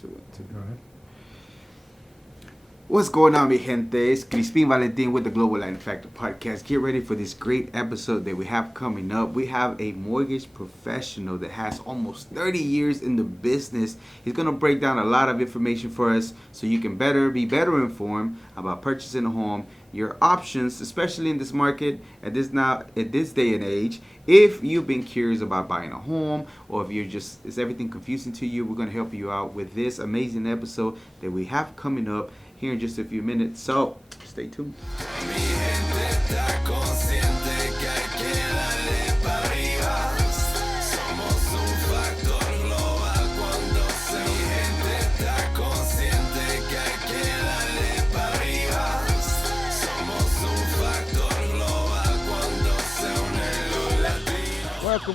Two. Go ahead. What's going on, mi gente? It's Crispin Valentin with the Global Factor podcast. Get ready for this great episode that we have coming up. We have a mortgage professional that has almost 30 years in the business. He's going to break down a lot of information for us so you can be better informed about purchasing a home, your options, especially in this market at this day and age. If you've been curious about buying a home, or if is everything confusing to you, we're going to help you out with this amazing episode that we have coming up here in just a few minutes. So stay tuned.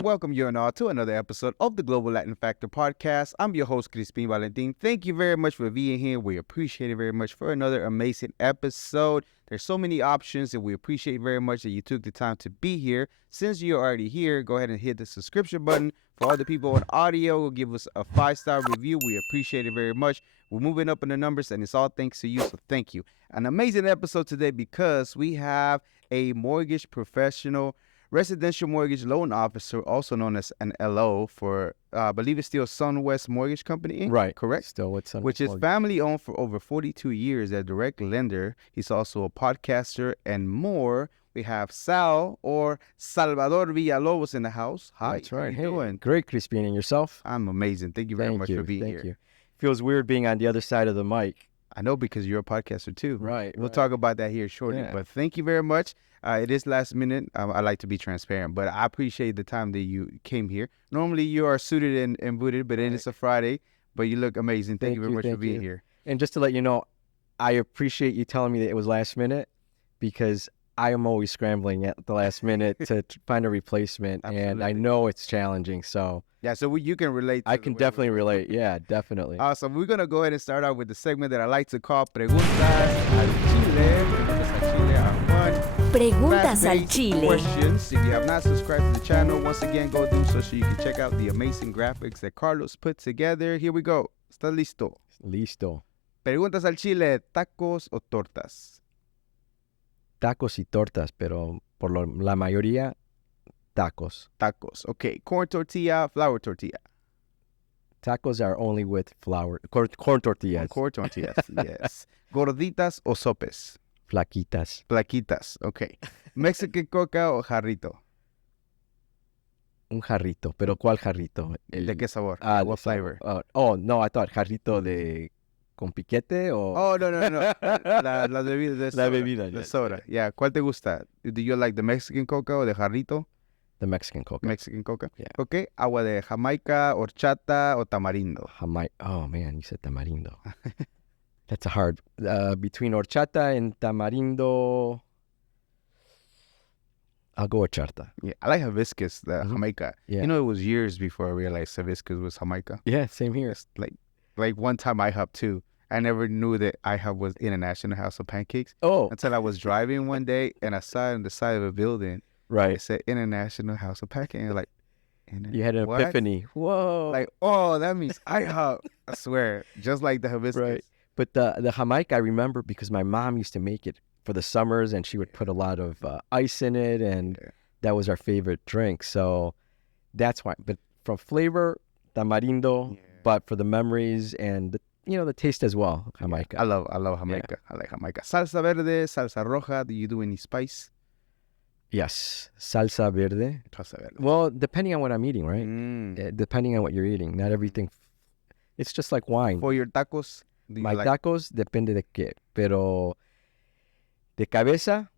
Welcome, you and all, to another episode of the Global Latin Factor podcast. I'm your host, Crispin Valentin. Thank you very much for being here. We appreciate it very much for another amazing episode. There's so many options, and we appreciate very much that you took the time to be here. Since you're already here, go ahead and hit the subscription button. For all the people on audio, give us a 5-star review. We appreciate it very much. We're moving up in the numbers, and it's all thanks to you, so thank you. An amazing episode today because we have a mortgage professional, residential mortgage loan officer, also known as an LO for, I believe it's still Sunwest Mortgage Company, Inc., Right. correct? Still with Sunwest Which is Mortgage. family owned for over 42 years, a direct lender. He's also a podcaster and more. We have Sal, or Salvador Villalobos, in the house. Hi. That's right. How you doing? Great, Crispin. And yourself? I'm amazing. Thank you very much for being Thank here. you. Feels weird being on the other side of the mic. I know, because you're a podcaster too. Right. We'll talk about that here shortly. Yeah. But thank you very much. It is last minute. I like to be transparent, but I appreciate the time that you came here. Normally you are suited and booted, but then it's a Friday. But you look amazing. Thank you very much for being here. And just to let you know, I appreciate you telling me that it was last minute, because I am always scrambling at the last minute to find a replacement. And I know it's challenging. So yeah, so you can relate. I can definitely relate. Yeah, definitely. Awesome. We're going to go ahead and start out with the segment that I like to call Preguntas al Chile. Preguntas al Chile. Questions. If you have not subscribed to the channel, once again, go do so you can check out the amazing graphics that Carlos put together. Here we go. ¿Estás listo? Listo. Preguntas al Chile, ¿tacos o tortas? Tacos y tortas, pero la mayoría, tacos. Tacos. Okay. Corn tortilla, flour tortilla. Tacos are only with flour. Corn tortillas. Corn tortillas, yes. Gorditas o sopes? Flaquitas. Plaquitas. Okay. Mexican coca o jarrito? Un jarrito. ¿Pero cuál jarrito? ¿De qué sabor? What de flavor? No, I thought jarrito de con piquete o... Oh, no. Las bebidas de soda. La bebida. De soda. Yeah. ¿Cuál te gusta? Do you like the Mexican coca o de jarrito? The Mexican coca. Mexican coca. Yeah. Okay. Agua de Jamaica, horchata o tamarindo? Oh, man, you said tamarindo. That's a hard... between horchata and tamarindo... I'll go horchata. Yeah, I like hibiscus, the Jamaica. Yeah. You know, it was years before I realized hibiscus was Jamaica. Yeah, same here. It's like one time IHOP too. I never knew that IHOP was International House of Pancakes until I was driving one day and I saw it on the side of a building. Right. It said International House of Pancakes. And like, you had an epiphany. Whoa. Like, oh, that means IHOP. I swear. Just like the hibiscus. Right. But the Jamaica, I remember because my mom used to make it for the summers, and she would put a lot of ice in it, and that was our favorite drink. So that's why. But from flavor, tamarindo, but for the memories and the taste as well, Jamaica. I love Jamaica. Yeah. I like Jamaica. Salsa verde, salsa roja. Do you do any spice? Yes, salsa verde. Salsa verde. Well, depending on what I'm eating, right? Depending on what you're eating, not everything. It's just like wine. For your tacos, My tacos depende de qué, pero de cabeza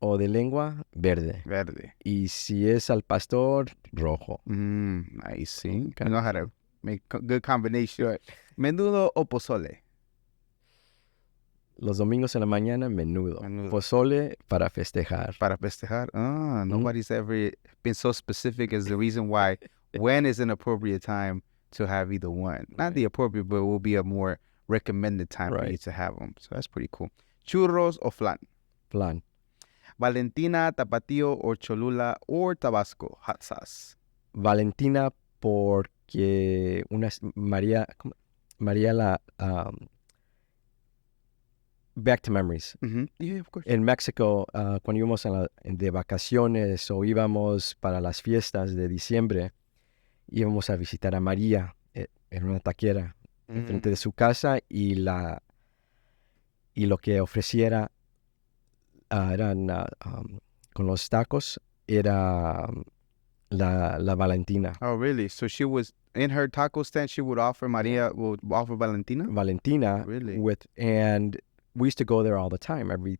o de lengua, verde. Verde. Y si es al pastor, rojo. I see. You know how to make good combination. Right. Menudo o pozole? Los domingos en la mañana, menudo. Pozole para festejar. Para festejar? Nobody's ever been so specific as the reason why. When is an appropriate time to have either one? Not the appropriate, but it will be a more recommended time for you to have them. So that's pretty cool. Churros o flan? Flan. Valentina, Tapatio, or Cholula, or Tabasco hot sauce? Valentina porque María Mariela, back to memories. Yeah, of course. En México, cuando íbamos de vacaciones o íbamos para las fiestas de diciembre, íbamos a visitar a María en una taquera enfrente de su casa y lo que ofreciera eran con los tacos era la Valentina. Oh, really? So she was in her taco stand. She would offer Maria would offer Valentina. Valentina Really? and we used to go there all the time every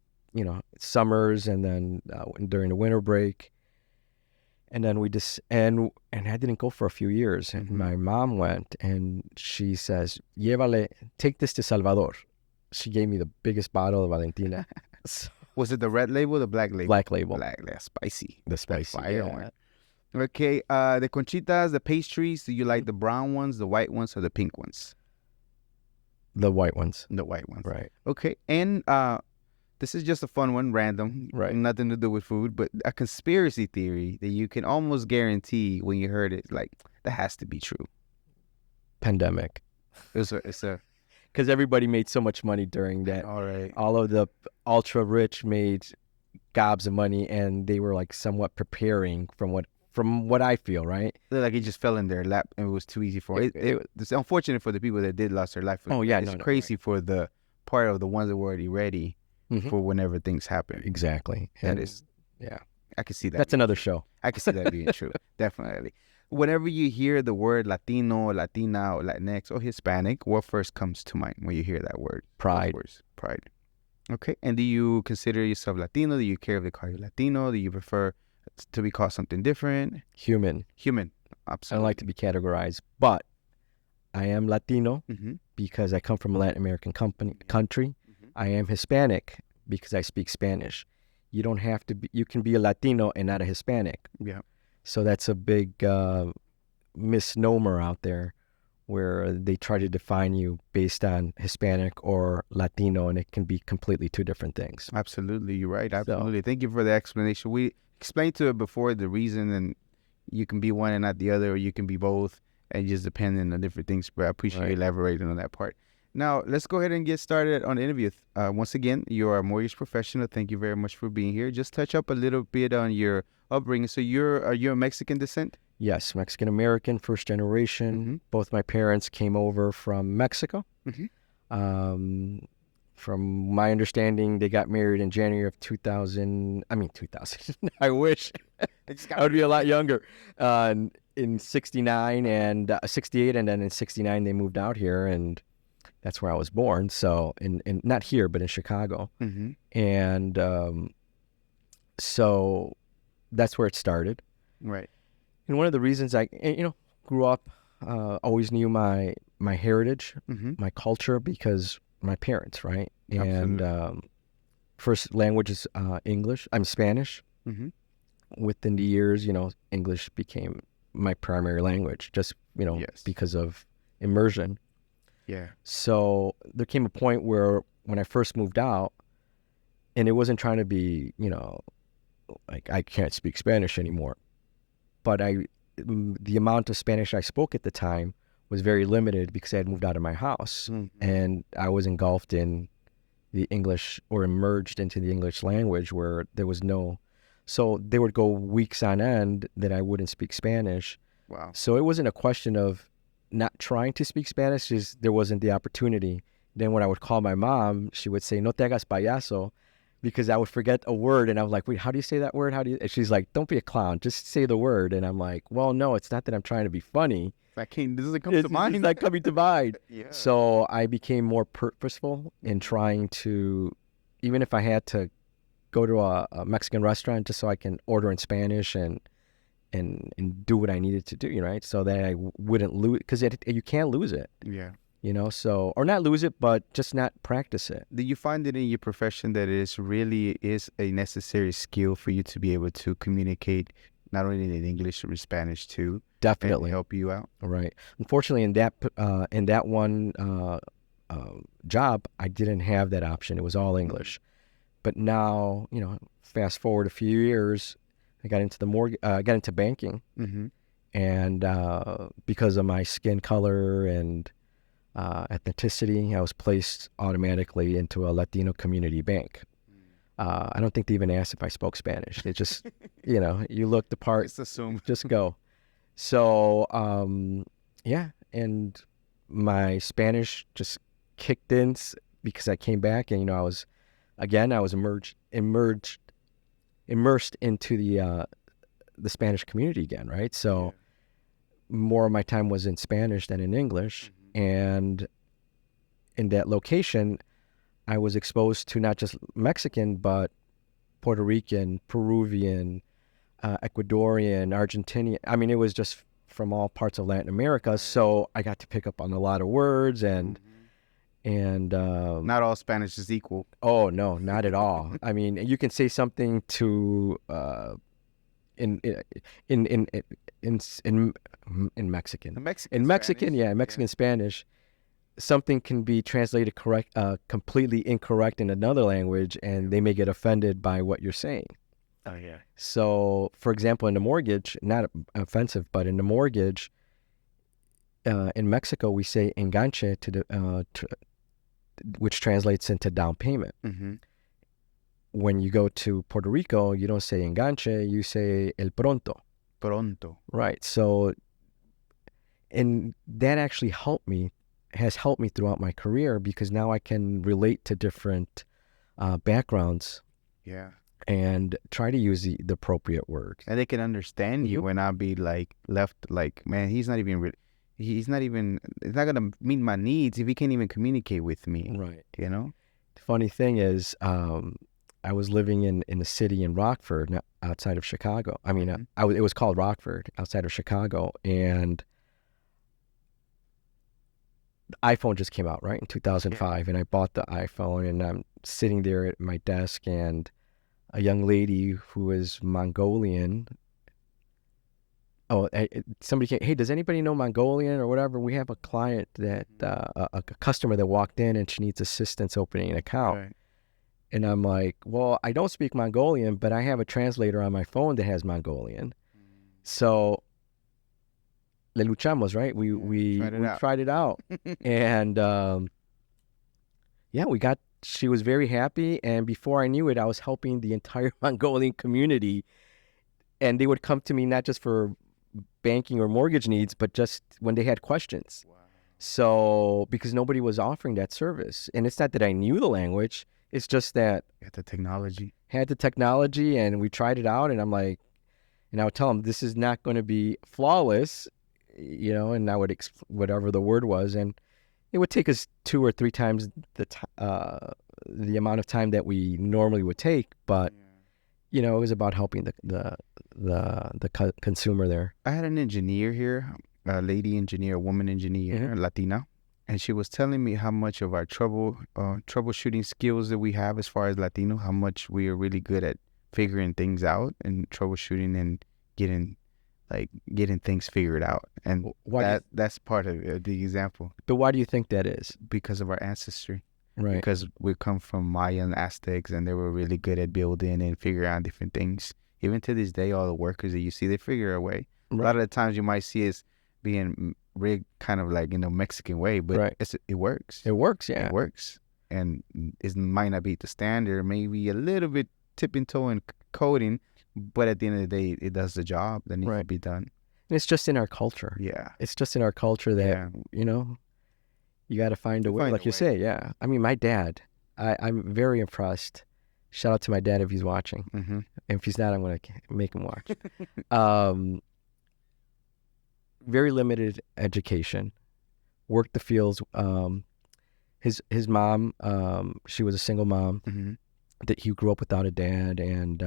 summers and then during the winter break. And then we just and I didn't go for a few years. And my mom went and she says, "Llévale, take this to Salvador." She gave me the biggest bottle of Valentina. Was it the red label or the black label? Black label. Black, spicy. The spicy. Fire Yeah. one. Okay, the conchitas, the pastries, do you like the brown ones, the white ones, or the pink ones? The white ones. The white ones. Right. Okay, and this is just a fun one, random, Right. nothing to do with food, but a conspiracy theory that you can almost guarantee when you heard it, like, that has to be true. Pandemic. It's a Because everybody made so much money during that. all right. All of the ultra rich made gobs of money, and they were like somewhat preparing from what I feel, right? Like it just fell in their lap and it was too easy for it. It's unfortunate for the people that did lost their life. Oh, yeah, it's no, crazy for the part of the ones that were already ready for whenever things happen. Exactly. That is, yeah. I can see that. That's another show. I can see that being true. Definitely. Whenever you hear the word Latino, Latina, or Latinx, or Hispanic, what first comes to mind when you hear that word? Pride. Pride. Okay. And do you consider yourself Latino? Do you care if they call you Latino? Do you prefer to be called something different? Human. Human. I Absolutely. don't like to be categorized, but I am Latino because I come from a Latin American country. I am Hispanic because I speak Spanish. You don't have to be, you can be a Latino and not a Hispanic. Yeah. So that's a big misnomer out there where they try to define you based on Hispanic or Latino, and it can be completely two different things. Absolutely. You're right. Absolutely. Thank you for the explanation. We explained to it before the reason, and you can be one and not the other, or you can be both, and just depending on different things. But I appreciate you elaborating on that part. Now, let's go ahead and get started on the interview. Once again, you're a mortgage professional. Thank you very much for being here. Just touch up a little bit on your upbringing. So you're Mexican descent? Yes, Mexican American, first generation. Both my parents came over from Mexico. From my understanding, they got married in January of 2000. I mean, 2000. I wish. I would be a lot younger. In 69 and 68, and then in 69 they moved out here, and that's where I was born. So, in not here, but in Chicago. And so that's where it started. Right. And one of the reasons I, grew up, always knew my heritage, my culture, because my parents, right? And first language is English. I'm Spanish. Within the years, English became my primary language, just, because of immersion. Yeah. So there came a point where when I first moved out, and it wasn't trying to be, like I can't speak Spanish anymore, but the amount of Spanish I spoke at the time was very limited because I had moved out of my house and I was engulfed in the English, or immersed into the English language, where there was no, so there would go weeks on end that I wouldn't speak Spanish. Wow. So it wasn't a question of not trying to speak Spanish, just there wasn't the opportunity. Then when I would call my mom, she would say, "No te hagas payaso," because I would forget a word, and I was like, "Wait, how do you say that word? How do you?" And she's like, "Don't be a clown, just say the word." And I'm like, "Well, no, it's not that I'm trying to be funny. This doesn't come to mind. It's not coming to mind." Yeah. So I became more purposeful in trying to, even if I had to go to a Mexican restaurant just so I can order in Spanish and do what I needed to do, right? So that I wouldn't lose, because you can't lose it. Yeah. So, or not lose it, but just not practice it. Do you find it in your profession that it really is a necessary skill for you to be able to communicate not only in English but in Spanish too? Definitely. And help you out? Right. Unfortunately, in that one job, I didn't have that option. It was all English. But now, fast forward a few years, I got into got into banking, and because of my skin color and ethnicity, I was placed automatically into a Latino community bank. I don't think they even asked if I spoke Spanish. They just, you look the part, Just assume. just go. So, yeah, and my Spanish just kicked in because I came back, and I was immersed into the Spanish community again, right? So more of my time was in Spanish than in English, and in that location, I was exposed to not just Mexican, but Puerto Rican, Peruvian, Ecuadorian, Argentinian. I mean, it was just from all parts of Latin America. So I got to pick up on a lot of words, and Not all Spanish is equal. oh no, not at all. I mean, you can say something to in in in in in Mexican. The Mexican In Mexican, Spanish, yeah, Mexican Spanish, something can be translated completely incorrect in another language, and they may get offended by what you're saying. Oh yeah. So, for example, in the mortgage, not offensive, but in the mortgage, in Mexico, we say enganche which translates into down payment. When you go to Puerto Rico, you don't say enganche, you say el pronto. Pronto. Right. So, and that actually has helped me throughout my career, because now I can relate to different backgrounds. Yeah. And try to use the appropriate words. And they can understand you when I be like left like, man, it's not gonna meet my needs if he can't even communicate with me. Right. The funny thing is, I was living in a city in Rockford, outside of Chicago. I mean, it was called Rockford, outside of Chicago, and the iPhone just came out, right, in 2005, and I bought the iPhone, and I'm sitting there at my desk, and a young lady who is Mongolian. Oh, somebody came, hey, does anybody know Mongolian or whatever? We have a client that, a customer that walked in, and she needs assistance opening an account. Right. And I'm like, well, I don't speak Mongolian, but I have a translator on my phone that has Mongolian. So, le luchamos, right? We tried it out. And, yeah, she was very happy. And before I knew it, I was helping the entire Mongolian community. And they would come to me not just for banking or mortgage needs, but just when they had questions. Wow. So, because nobody was offering that service. And it's not that I knew the language. It's just that had the technology, and we tried it out, and I'm like, and I would tell them, this is not going to be flawless, and I would whatever the word was, and it would take us 2 or 3 times the amount of time that we normally would take, but it was about helping the consumer there. I had an engineer here, a lady engineer, a woman engineer, Latina. And she was telling me how much of our troubleshooting skills that we have as far as Latino, how much we are really good at figuring things out and troubleshooting and getting things figured out. And that's part of the example. But why do you think that is? Because of our ancestry. Right. Because we come from Mayan Aztecs, and they were really good at building and figuring out different things. Even to this day, all the workers that you see, they figure a way. Right. A lot of the times you might see us being rigged kind of like Mexican way, but it works. It works, yeah. It works. And it might not be the standard, maybe a little bit tipping toe and coding, but at the end of the day, it does the job that needs to be done. And it's just in our culture. Yeah. It's just in our culture that, you got to find a way, like you say, yeah. I mean, my dad, I'm very impressed. Shout out to my dad if he's watching. Mm-hmm. And if he's not, I'm going to make him watch. Very limited education, worked the fields. His mom, she was a single mom. That he grew up without a dad, and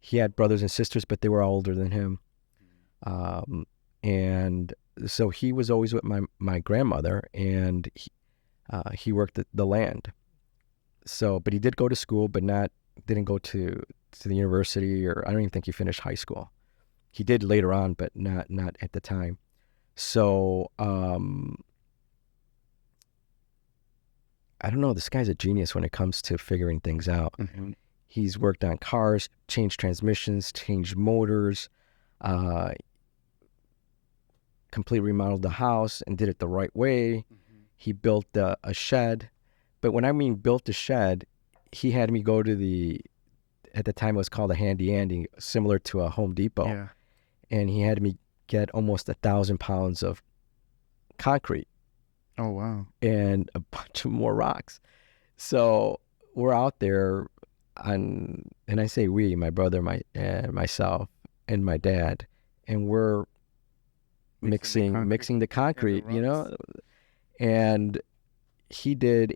he had brothers and sisters, but they were all older than him. And so he was always with my grandmother, and he worked the land. So, but he did go to school, but didn't go to the university, or I don't even think he finished high school. He did later on, but not at the time. So, I don't know. This guy's a genius when it comes to figuring things out. Mm-hmm. He's worked on cars, changed transmissions, changed motors, completely remodeled the house and did it the right way. Mm-hmm. He built a shed. But when I mean built a shed, he had me go to at the time it was called a Handy Andy, similar to a Home Depot. Yeah. And he had me get almost 1,000 pounds of concrete Oh, wow. and a bunch of more rocks. So we're out there and I say we, my brother, and myself and my dad, and we're mixing the concrete, you know, and he did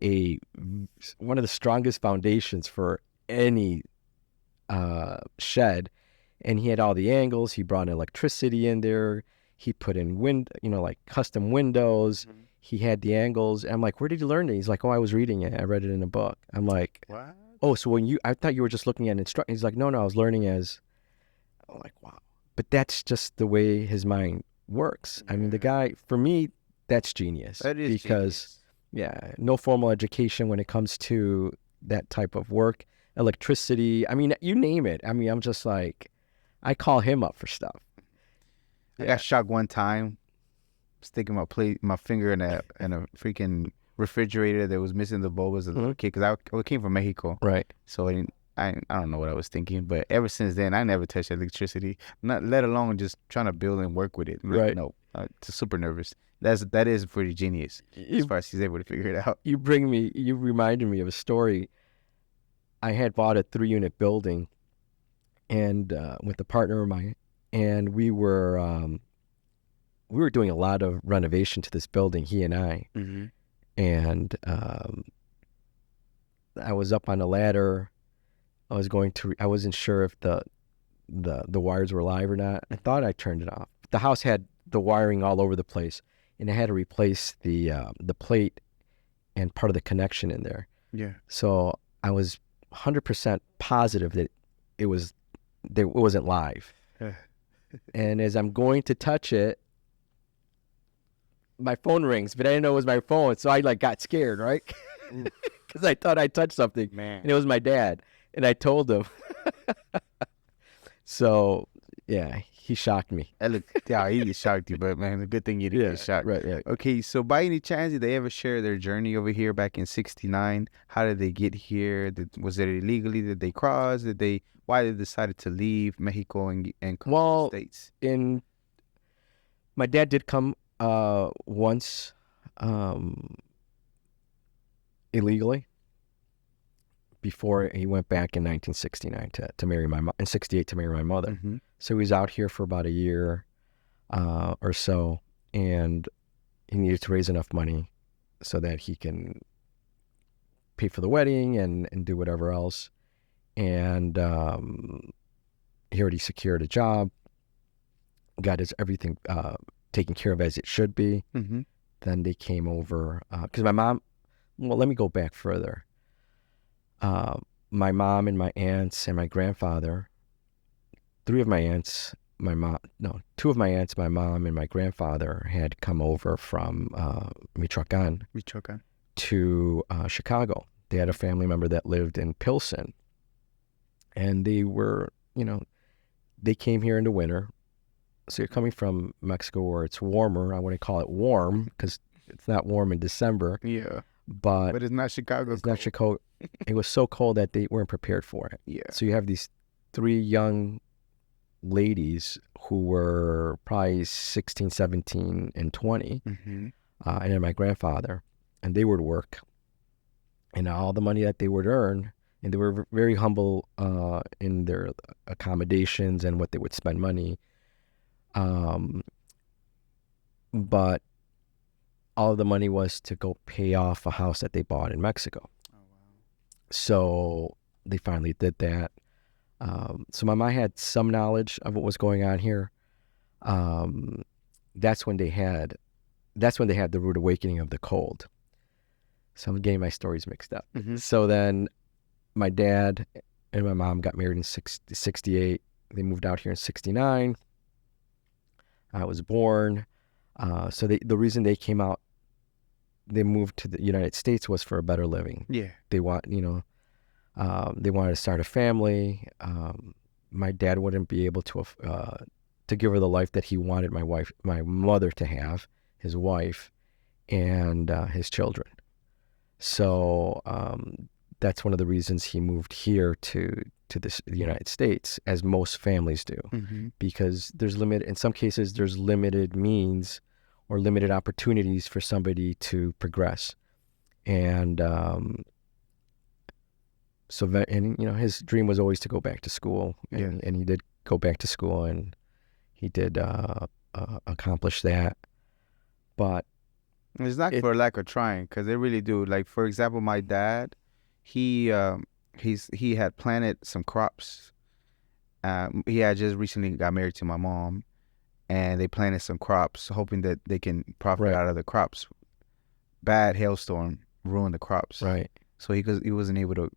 one of the strongest foundations for any shed, and he had all the angles. He brought electricity in there. He put in like custom windows. Mhm. He had the angles. I'm like, where did you learn it? He's like, oh, I was reading it. I read it in a book. I'm like, What? oh, so I thought you were just looking at instructions. He's like, no, I was learning as. I'm like, wow. But that's just the way his mind works. I mean, the guy, for me, that's genius. That is because, genius. yeah, no formal education when it comes to that type of work, electricity. I mean, you name it. I mean, I'm just like, I call him up for stuff. I got shocked one time, sticking my finger in a freaking refrigerator that was missing the bulb as a little kid, because I came from Mexico. Right. So I don't know what I was thinking, but ever since then, I never touched electricity, not let alone just trying to build and work with it. I'm like, Right. no, just super nervous. That is pretty genius as far as he's able to figure it out. You reminded me of a story. I had bought a 3-unit building, and with a partner of mine, and we were doing a lot of renovation to this building, he and I. Mm-hmm. And I was up on a ladder. I wasn't sure if the wires were live or not. I thought I turned it off. The house had the wiring all over the place, and I had to replace the plate and part of the connection in there. Yeah. So I was 100% positive that it wasn't live. And as I'm going to touch it, my phone rings, but I didn't know it was my phone, so I got scared, right? Because I thought I touched something, and it was my dad, and I told him. So yeah, he shocked me. Yeah, he shocked you, but man, the good thing you didn't get shocked. Right. Okay, so by any chance, did they ever share their journey over here back in '69? How did they get here? Was it illegally? Did they cross? Why they decided to leave Mexico and come to the States? My dad did come once illegally before he went back in 1969 to marry my mom, in '68 to marry my mother. Mm-hmm. So he was out here for about a year or so, and he needed to raise enough money so that he can pay for the wedding and do whatever else. And he already secured a job, got his everything taken care of as it should be. Mm-hmm. Then they came over because my mom. Well, let me go back further. My mom and my aunts and my grandfather. Two of my aunts, my mom, and my grandfather had come over from Michoacan to Chicago. They had a family member that lived in Pilsen, and they were, they came here in the winter. So you're coming from Mexico where it's warmer. I wouldn't call it warm because it's not warm in December. Yeah. But it's not Chicago. It's not Chicago. It was so cold that they weren't prepared for it. Yeah. So you have these 3 young ladies who were probably 16, 17, and 20. Mm-hmm. And then my grandfather. And they would work. And all the money that they would earn, and they were very humble in their accommodations and what they would spend money. But all of the money was to go pay off a house that they bought in Mexico. Oh, wow. So they finally did that. So my mom had some knowledge of what was going on here. That's when they had the rude awakening of the cold. So I'm getting my stories mixed up. Mm-hmm. So then my dad and my mom got married in '68. They moved out here in '69. I was born. So the reason they came out, they moved to the United States was for a better living. Yeah. They wanted to start a family. My dad wouldn't be able to give her the life that he wanted my mother to have, his wife. and his children. So that's one of the reasons he moved here to the United States, as most families do, Mm-hmm. because in some cases, there's limited means or limited opportunities for somebody to progress. And his dream was always to go back to school, Yes. and he did go back to school, and he did accomplish that. But It's not it for lack of trying, because they really do. Like, for example, my dad, he he had planted some crops. He had just recently got married to my mom, and they planted some crops, hoping that they can profit Right. out of the crops. Bad hailstorm ruined the crops, right, so he wasn't able to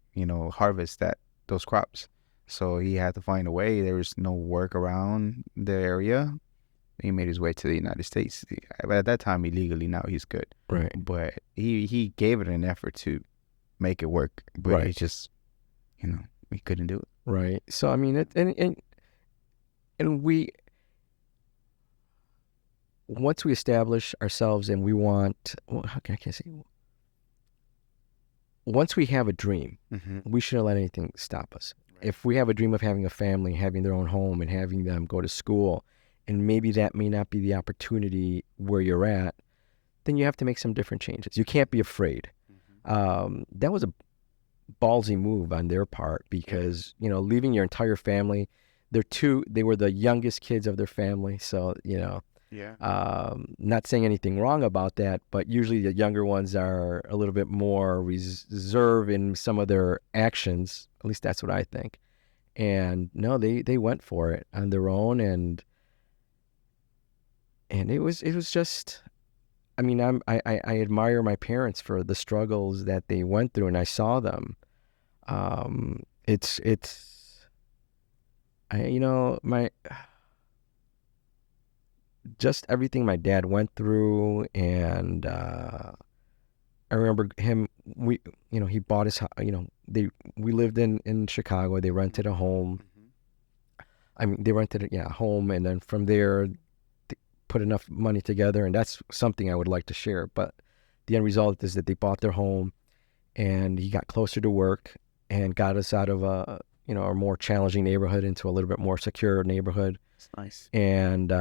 harvest those crops. So he had to find a way. There was no work around the area. He made his way to the United States. At that time, illegally. Now he's good. right, But he gave it an effort to make it work. But right, it's just, he couldn't do it. right. So I mean, and we once we establish ourselves and we want, well, how can I say? Once we have a dream, Mm-hmm. we shouldn't let anything stop us. Right. If we have a dream of having a family, having their own home, and having them go to school, and maybe that may not be the opportunity where you're at, then you have to make some different changes. You can't be afraid. That was a ballsy move on their part, because leaving your entire family. They were the youngest kids of their family, so Yeah. not saying anything wrong about that, but usually the younger ones are a little bit more reserved in some of their actions. At least that's what I think. And no, they went for it on their own, and it was just. I mean, I admire my parents for the struggles that they went through, and I saw them. It's my just everything my dad went through, and I remember him. He bought his. We lived in Chicago. They rented a home. I mean, they rented a home, and then from there, put enough money together, and that's something I would like to share. But the end result is that they bought their home, and he got closer to work, and got us out of a more challenging neighborhood into a little bit more secure neighborhood. It's nice. And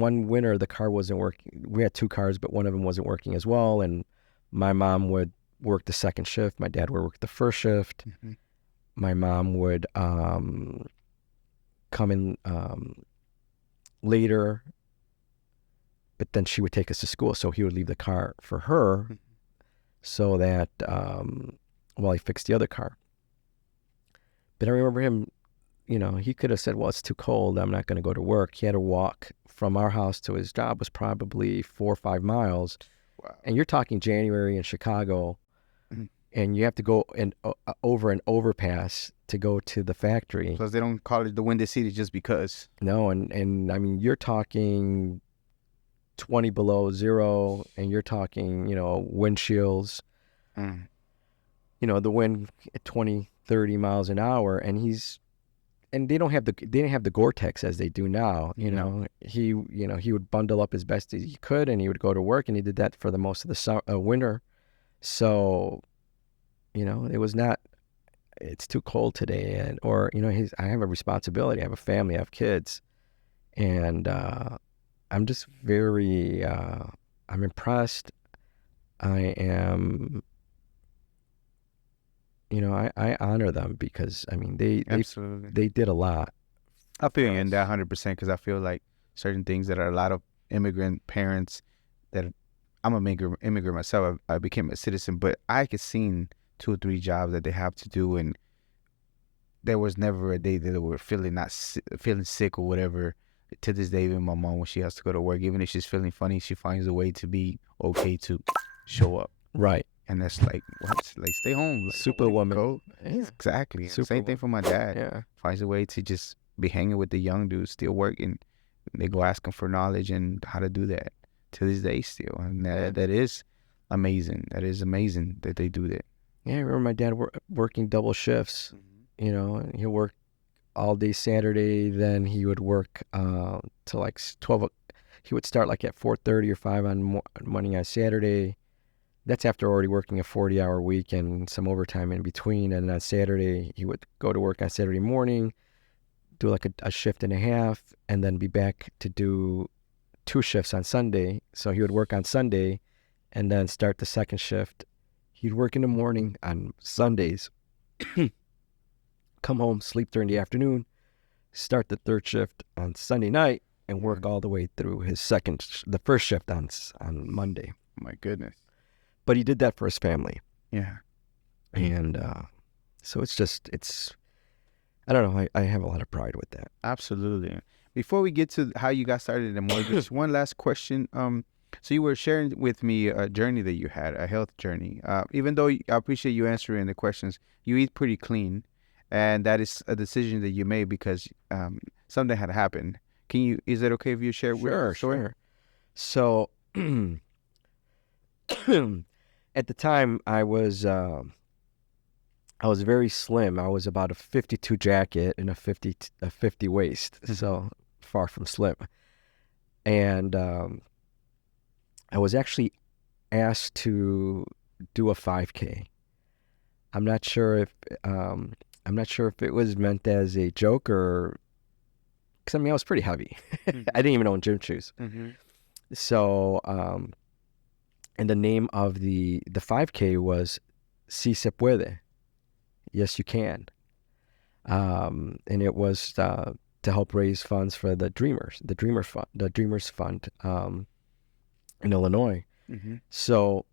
one winter, the car wasn't working. We had two cars, but one of them wasn't working as well. And my mom would work the second shift. My dad would work the first shift. Mm-hmm. My mom would come in later, but then she would take us to school. So he would leave the car for her, so that while he fixed the other car. But I remember him, he could have said, well, it's too cold, I'm not going to go to work. He had to walk from our house to his job, was probably 4 or 5 miles. Wow. And you're talking January in Chicago, Mhm. and you have to go over an overpass to go to the factory. Plus, they don't call it the Windy City just because. No, and I mean, you're talking 20 below zero, and you're talking, windshields, Mm. the wind at 20, 30 miles an hour, and they didn't have the Gore-Tex as they do now. No. He would bundle up as best as he could, and he would go to work, and he did that for the most of the winter. So, it was not. It's too cold today, I have a responsibility. I have a family. I have kids, and I'm just very. I'm impressed. I am. I honor them, because I mean Absolutely. they did a lot. I feel for you in us. that 100%, because I feel like certain things that are a lot of immigrant parents that I'm a immigrant myself. I became a citizen, but I could seen 2 or 3 jobs that they have to do, and there was never a day that they were feeling feeling sick or whatever. To this day, even my mom, when she has to go to work, even if she's feeling funny, she finds a way to be okay to show up. Right. And that's like, what? Like, stay home. Like, Superwoman. go. Yeah. Exactly. Same thing Superwoman. for my dad. Yeah. Finds a way to just be hanging with the young dudes, still working. They go ask him for knowledge and how to do that to this day still. And that is amazing. That is amazing that they do that. Yeah, I remember my dad working double shifts. And he'll work all day Saturday, then he would work till like 12. he would start like at 4:30 or 5 on Monday on Saturday. That's after already working a 40-hour week and some overtime in between. And on Saturday, he would go to work on Saturday morning, do like a shift and a half, and then be back to do 2 shifts on Sunday. So he would work on Sunday and then start the second shift. He'd work in the morning on Sundays, come home, sleep during the afternoon, start the third shift on Sunday night, and work all the way through the first shift on Monday. My goodness. But he did that for his family. Yeah. And so I don't know, I have a lot of pride with that. Absolutely. Before we get to how you got started in mortgage, one last question. So you were sharing with me a journey that you had, a health journey. Even though I appreciate you answering the questions, you eat pretty clean, and that is a decision that you made because something had happened. Is it okay if you share with us? Sure. So at the time I was very slim. I was about a 52 jacket and a 50 waist, so far from slim. And I was actually asked to do a 5K. I'm not sure if it was meant as a joke or because I mean I was pretty heavy. I didn't even own gym shoes. So and the name of the 5K was Si Se Puede. Yes, you can. And it was to help raise funds for the Dreamers Fund in Illinois. So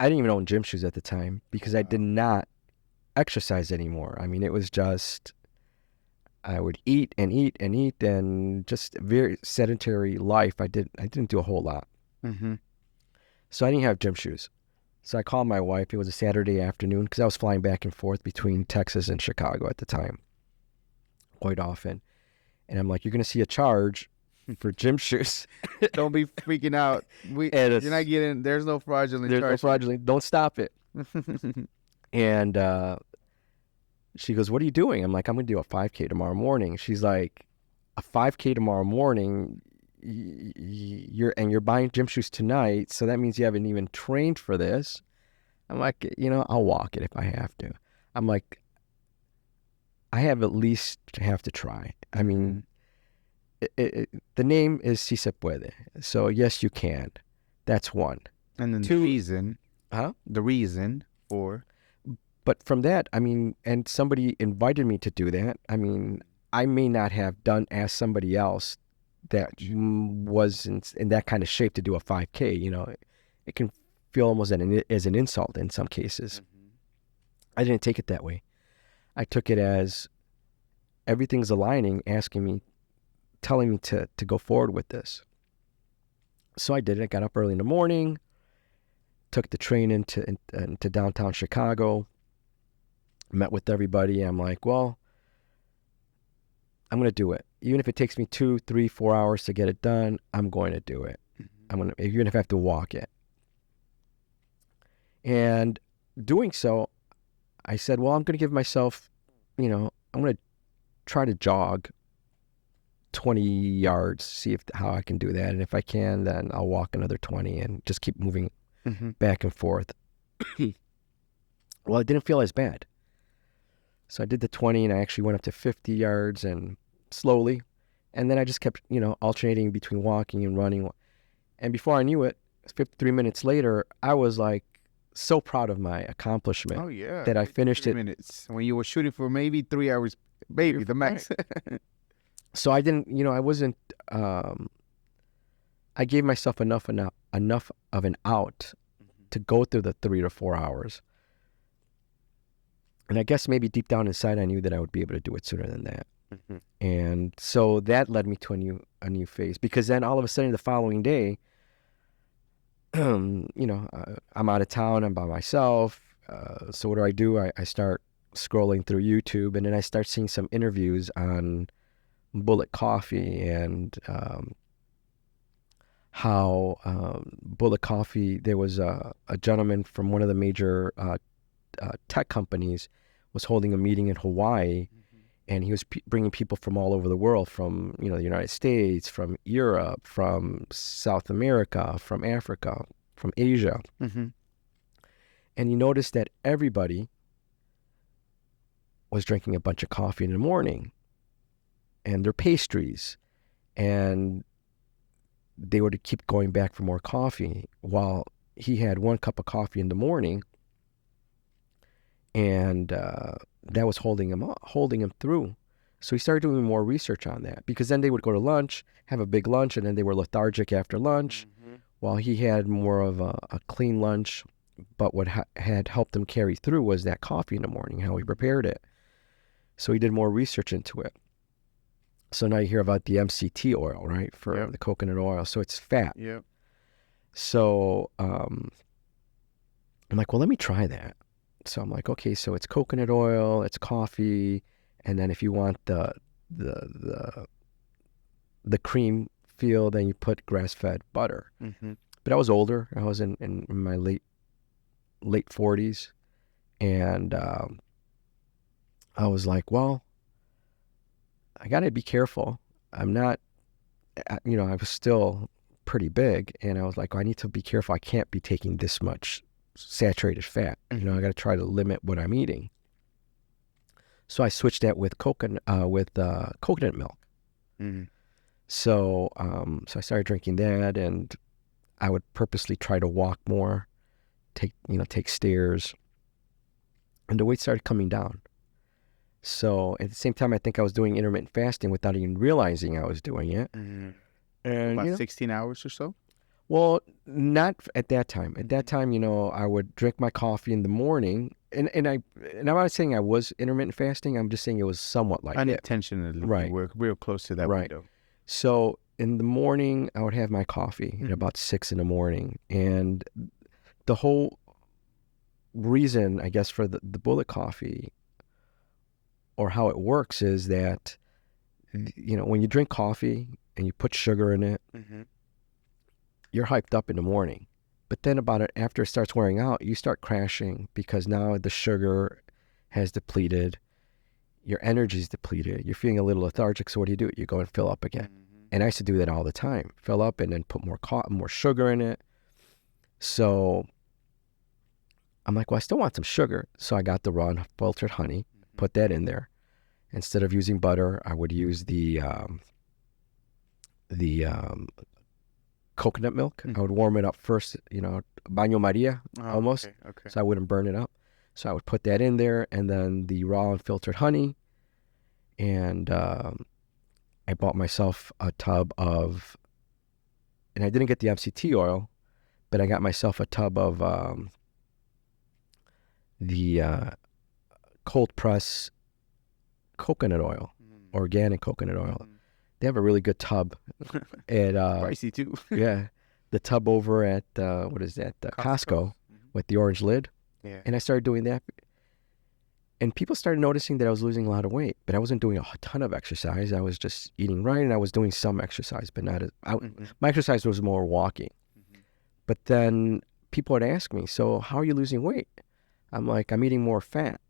I didn't even own gym shoes at the time because I did not exercise anymore. I mean, it was just I would eat and eat and eat and just very sedentary life. I didn't do a whole lot. So I didn't have gym shoes. So I called my wife. It was a Saturday afternoon because I was flying back and forth between Texas and Chicago at the time quite often. And I'm like, you're going to see a charge for gym shoes. Don't be freaking out. You're not getting, there's no fraudulent charge. There's no fraudulent. Don't stop it. And she goes, what are you doing? I'm like, I'm going to do a 5K tomorrow morning. She's like, a 5K tomorrow morning? You're buying gym shoes tonight, so that means you haven't even trained for this. I'm like, I'll walk it if I have to. I'm like, I have at least have to try. I mean, the name is Si Se Puede, so yes, you can. That's one. And then the reason for. But from that, I mean, and somebody invited me to do that. I mean, I may not have asked somebody else that was in that kind of shape to do a 5K. It can feel almost as an insult in some cases. I didn't take it that way. I took it as everything's aligning, telling me to go forward with this. So I did it. I got up early in the morning, took the train into downtown Chicago, met with everybody. I'm like, well, I'm going to do it. Even if it takes me 2, 3, 4 hours to get it done, I'm going to do it. Even if I have to walk it. And doing so, I said, well, I'm going to give myself, I'm going to try to jog 20 yards, see how I can do that. And if I can, then I'll walk another 20 and just keep moving back and forth. Well, it didn't feel as bad. So I did the 20 and I actually went up to 50 yards and slowly. And then I just kept, alternating between walking and running. And before I knew it, 53 minutes later, I was like so proud of my accomplishment. Oh, yeah. That I finished it. Minutes when you were shooting for maybe 3 hours, baby, the max. So I didn't, I wasn't, I gave myself enough of an out to go through the 3 to 4 hours. And I guess maybe deep down inside, I knew that I would be able to do it sooner than that. And so that led me to a new phase, because then all of a sudden the following day, I'm out of town, I'm by myself. So what do? I start scrolling through YouTube, and then I start seeing some interviews on Bullet Coffee and how Bullet Coffee, there was a gentleman from one of the major tech companies was holding a meeting in Hawaii, and he was bringing people from all over the world, from the United States, from Europe, from South America, from Africa, from Asia. Mm-hmm. And he noticed that everybody was drinking a bunch of coffee in the morning, and their pastries, and they would keep going back for more coffee, while he had 1 cup of coffee in the morning, and that was holding him through. So he started doing more research on that, because then they would go to lunch, have a big lunch, and then they were lethargic after lunch, while he had more of a clean lunch. But what had helped him carry through was that coffee in the morning, how he prepared it. So he did more research into it. So now you hear about the MCT oil, right, for the coconut oil. So it's fat. Yep. So I'm like, well, let me try that. So I'm like, okay, so it's coconut oil, it's coffee, and then if you want the cream feel, then you put grass-fed butter. Mm-hmm. But I was older. I was in my late 40s, and I was like, well, I got to be careful. I'm not, I was still pretty big, and I was like, I need to be careful. I can't be taking this much saturated fat. I got to try to limit what I'm eating. So I switched that with coconut milk. Mm-hmm. So I started drinking that, and I would purposely try to walk more, take stairs, and the weight started coming down. So at the same time, I think I was doing intermittent fasting without even realizing I was doing it. Mm-hmm. And About 16 hours or so? Well, not at that time. At that time, I would drink my coffee in the morning, and I'm not saying I was intermittent fasting. I'm just saying it was somewhat like it. Unintentionally. Right. We're real close to that window. So in the morning, I would have my coffee at about 6 in the morning, and the whole reason, I guess, for the bullet coffee, or how it works, is that when you drink coffee and you put sugar in it, you're hyped up in the morning. But then after it starts wearing out, you start crashing, because now the sugar has depleted, your energy's depleted, you're feeling a little lethargic. So what do? You go and fill up again. And I used to do that all the time, fill up and then put more sugar in it. So I'm like, well, I still want some sugar. So I got the raw unfiltered honey, put that in there. Instead of using butter, I would use the coconut milk. I would warm it up first, baño Maria, almost, Okay. so I wouldn't burn it up. So I would put that in there, and then the raw unfiltered honey, and I bought myself a tub of, and I didn't get the MCT oil, but I got myself a tub of the cold press coconut oil, organic coconut oil. They have a really good tub at pricey too. yeah, the tub over at what is that? Costco with the orange lid. Yeah. And I started doing that, and people started noticing that I was losing a lot of weight, but I wasn't doing a ton of exercise. I was just eating right, and I was doing some exercise, but not as my exercise was more walking. But then people would ask me, so how are you losing weight? I'm like, I'm eating more fat.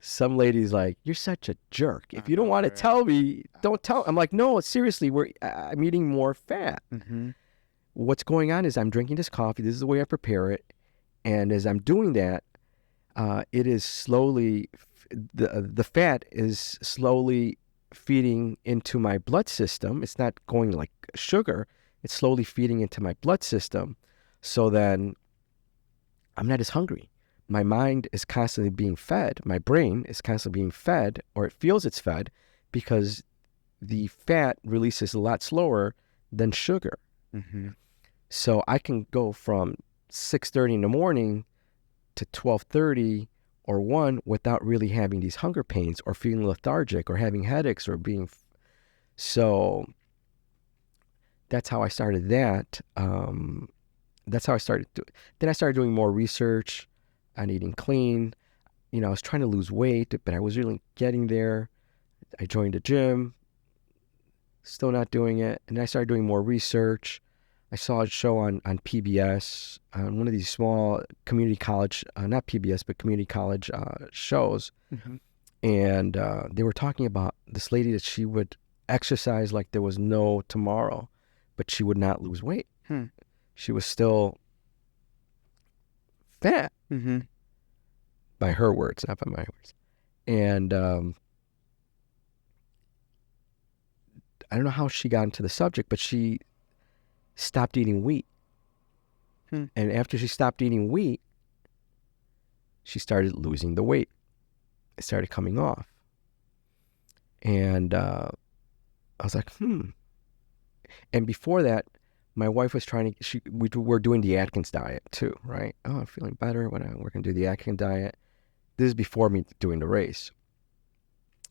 Some lady's like, you're such a jerk. If you don't want to tell me, don't tell. I'm like, no, seriously, I'm eating more fat. What's going on is I'm drinking this coffee. This is the way I prepare it. And as I'm doing that, it is slowly, the fat is slowly feeding into my blood system. It's not going like sugar. It's slowly feeding into my blood system. So then I'm not as hungry. My mind is constantly being fed. My brain is constantly being fed, or it feels it's fed, because the fat releases a lot slower than sugar. So I can go from 6:30 in the morning to 12:30 or 1 without really having these hunger pains or feeling lethargic or having headaches or being. So that's how I started that. That's how I started. Then I started doing more research on eating clean. I was trying to lose weight, but I was really getting there. I joined a gym, still not doing it. And I started doing more research. I saw a show on PBS, on one of these small community college, not PBS, but community college shows. And they were talking about this lady that she would exercise like there was no tomorrow, but she would not lose weight. She was still fat, by her words, not by my words. And I don't know how she got into the subject, but she stopped eating wheat. And after she stopped eating wheat, she started losing the weight. It started coming off. And I was like, And before that, my wife was trying to, we were doing the Atkins diet too, right? Oh, I'm feeling better when we're going to do the Atkins diet. This is before me doing the race.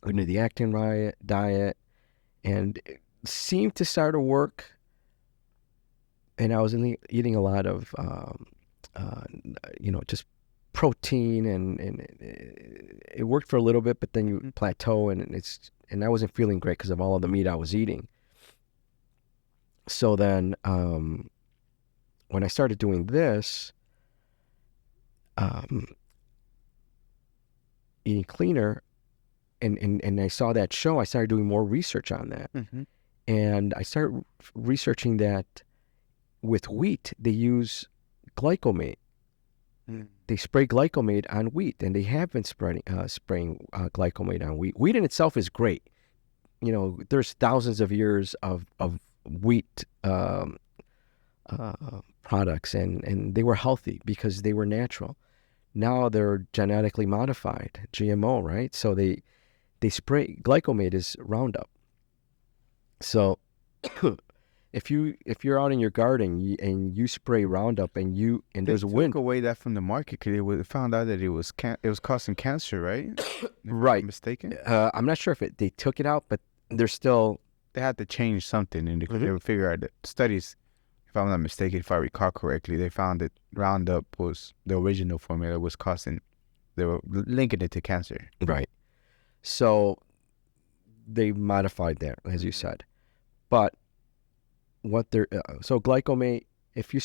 We're going to do the Atkins diet, and it seemed to start to work. And I was eating a lot of, just protein, and it worked for a little bit, but then you plateau, and I wasn't feeling great because of all of the meat I was eating. So then, when I started doing this, eating cleaner, and I saw that show, I started doing more research on that. And I started researching that with wheat, they use glycomate. They spray glycomate on wheat, and they have been spraying glycomate on wheat. Wheat in itself is great. There's thousands of years of wheat products, and they were healthy because they were natural. Now they're genetically modified, GMO, right? So they spray glycomate is Roundup. So if you're out in your garden and you spray Roundup and there's a wind, took away that from the market because it found out that it was causing cancer, right? If I'm right? not mistaken. I'm not sure if they took it out, but they're still. They had to change something, and they would figure out that studies. If I'm not mistaken, if I recall correctly, they found that Roundup was the original formula was causing. They were linking it to cancer. Right. So they modified that, as you said. But so glycomate, if you're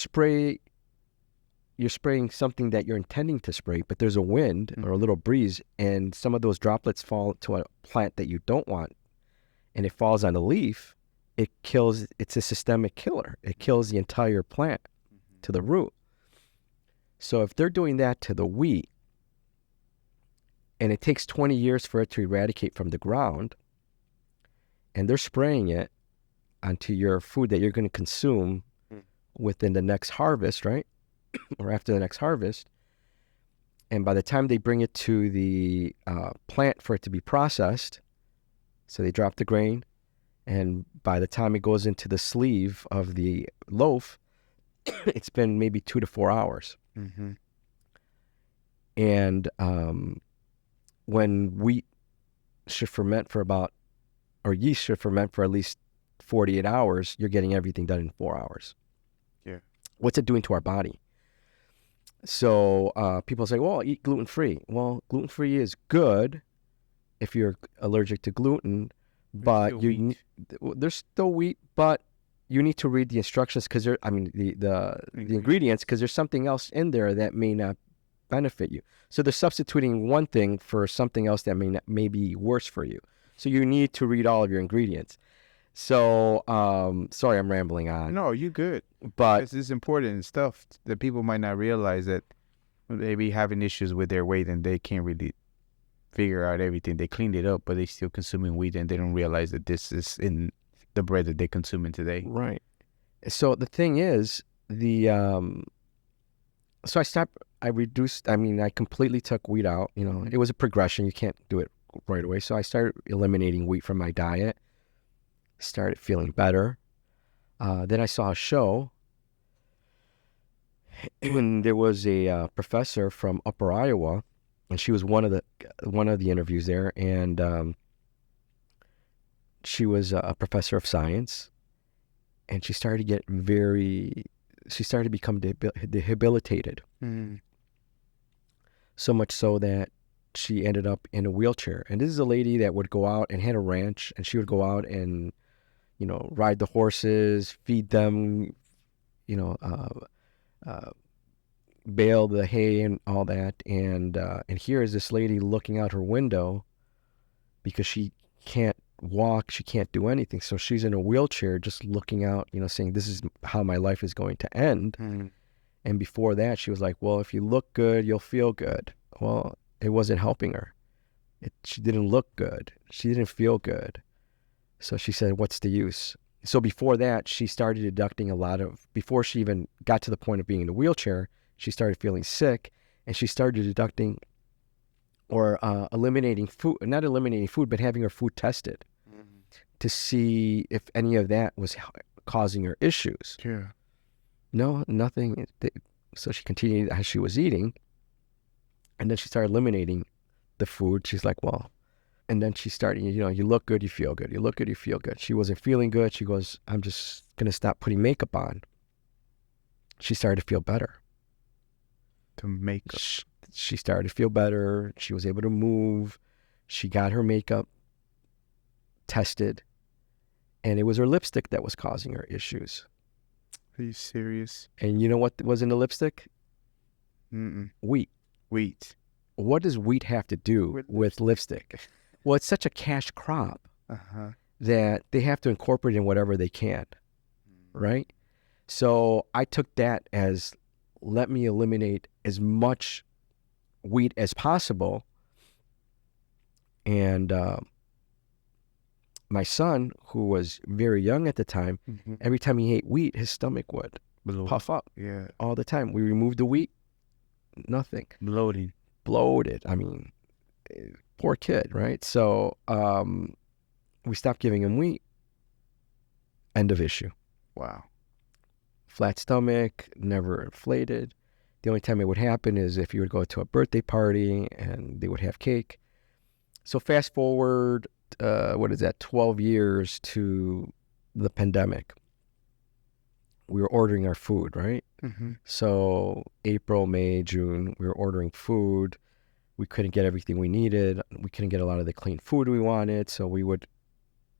spraying something that you're intending to spray, but there's a wind or a little breeze, and some of those droplets fall to a plant that you don't want, and it falls on a leaf, it kills. It's a systemic killer. It kills the entire plant to the root. So if they're doing that to the wheat, and it takes 20 years for it to eradicate from the ground, and they're spraying it onto your food that you're going to consume within the next harvest, right? Or after the next harvest. And by the time they bring it to the plant for it to be processed, so they drop the grain, and by the time it goes into the sleeve of the loaf, it's been maybe 2 to 4 hours. And when wheat should ferment or yeast should ferment for at least 48 hours, you're getting everything done in 4 hours. Yeah. What's it doing to our body? So people say, well, eat gluten-free. Well, gluten-free is good if you're allergic to gluten, but there's still wheat, but you need to read the instructions because the ingredients, because there's something else in there that may not benefit you. So they're substituting one thing for something else that may be worse for you. So you need to read all of your ingredients. So sorry, I'm rambling on. No, you good. But this is important stuff that people might not realize, that they be having issues with their weight and they can't really figure out everything. They cleaned it up, but they still consuming wheat, and they don't realize that this is in the bread that they're consuming today. Right. So the thing is, so I completely took wheat out. It was a progression. You can't do it right away. So I started eliminating wheat from my diet. Started feeling better. Then I saw a show, and there was a professor from Upper Iowa, and she was one of the interviews there, and she was a professor of science, and she started to get she started to become debilitated. So much so that she ended up in a wheelchair. And this is a lady that would go out and had a ranch, and she would go out and ride the horses, feed them, bale the hay and all that. And here is this lady looking out her window because she can't walk, she can't do anything. So she's in a wheelchair just looking out, saying, this is how my life is going to end. Mm. And before that, she was like, well, if you look good, you'll feel good. Well, it wasn't helping her. She didn't look good. She didn't feel good. So she said, what's the use? So before that, she started deducting before she even got to the point of being in a wheelchair, she started feeling sick, and she started deducting or eliminating food, not eliminating food, but having her food tested to see if any of that was causing her issues. Yeah. No, nothing. So she continued as she was eating, and then she started eliminating the food. She's like, well, and then she started, you look good, you feel good. You look good, you feel good. She wasn't feeling good. She goes, I'm just going to stop putting makeup on. She started to feel better. To makeup. She started to feel better. She was able to move. She got her makeup tested, and it was her lipstick that was causing her issues. Are you serious? And you know what was in the lipstick? Wheat. Wheat. What does wheat have to do with lipstick? Well, it's such a cash crop that they have to incorporate in whatever they can, right? So I took that as, let me eliminate as much wheat as possible. And my son, who was very young at the time, every time he ate wheat, his stomach would puff up all the time. We removed the wheat, nothing. Bloated. I mean, poor kid, right? So we stopped giving him wheat. End of issue. Wow. Flat stomach, never inflated. The only time it would happen is if you would go to a birthday party and they would have cake. So fast forward, 12 years to the pandemic. We were ordering our food, right? So April, May, June, we were ordering food. We couldn't get everything we needed. We couldn't get a lot of the clean food we wanted. So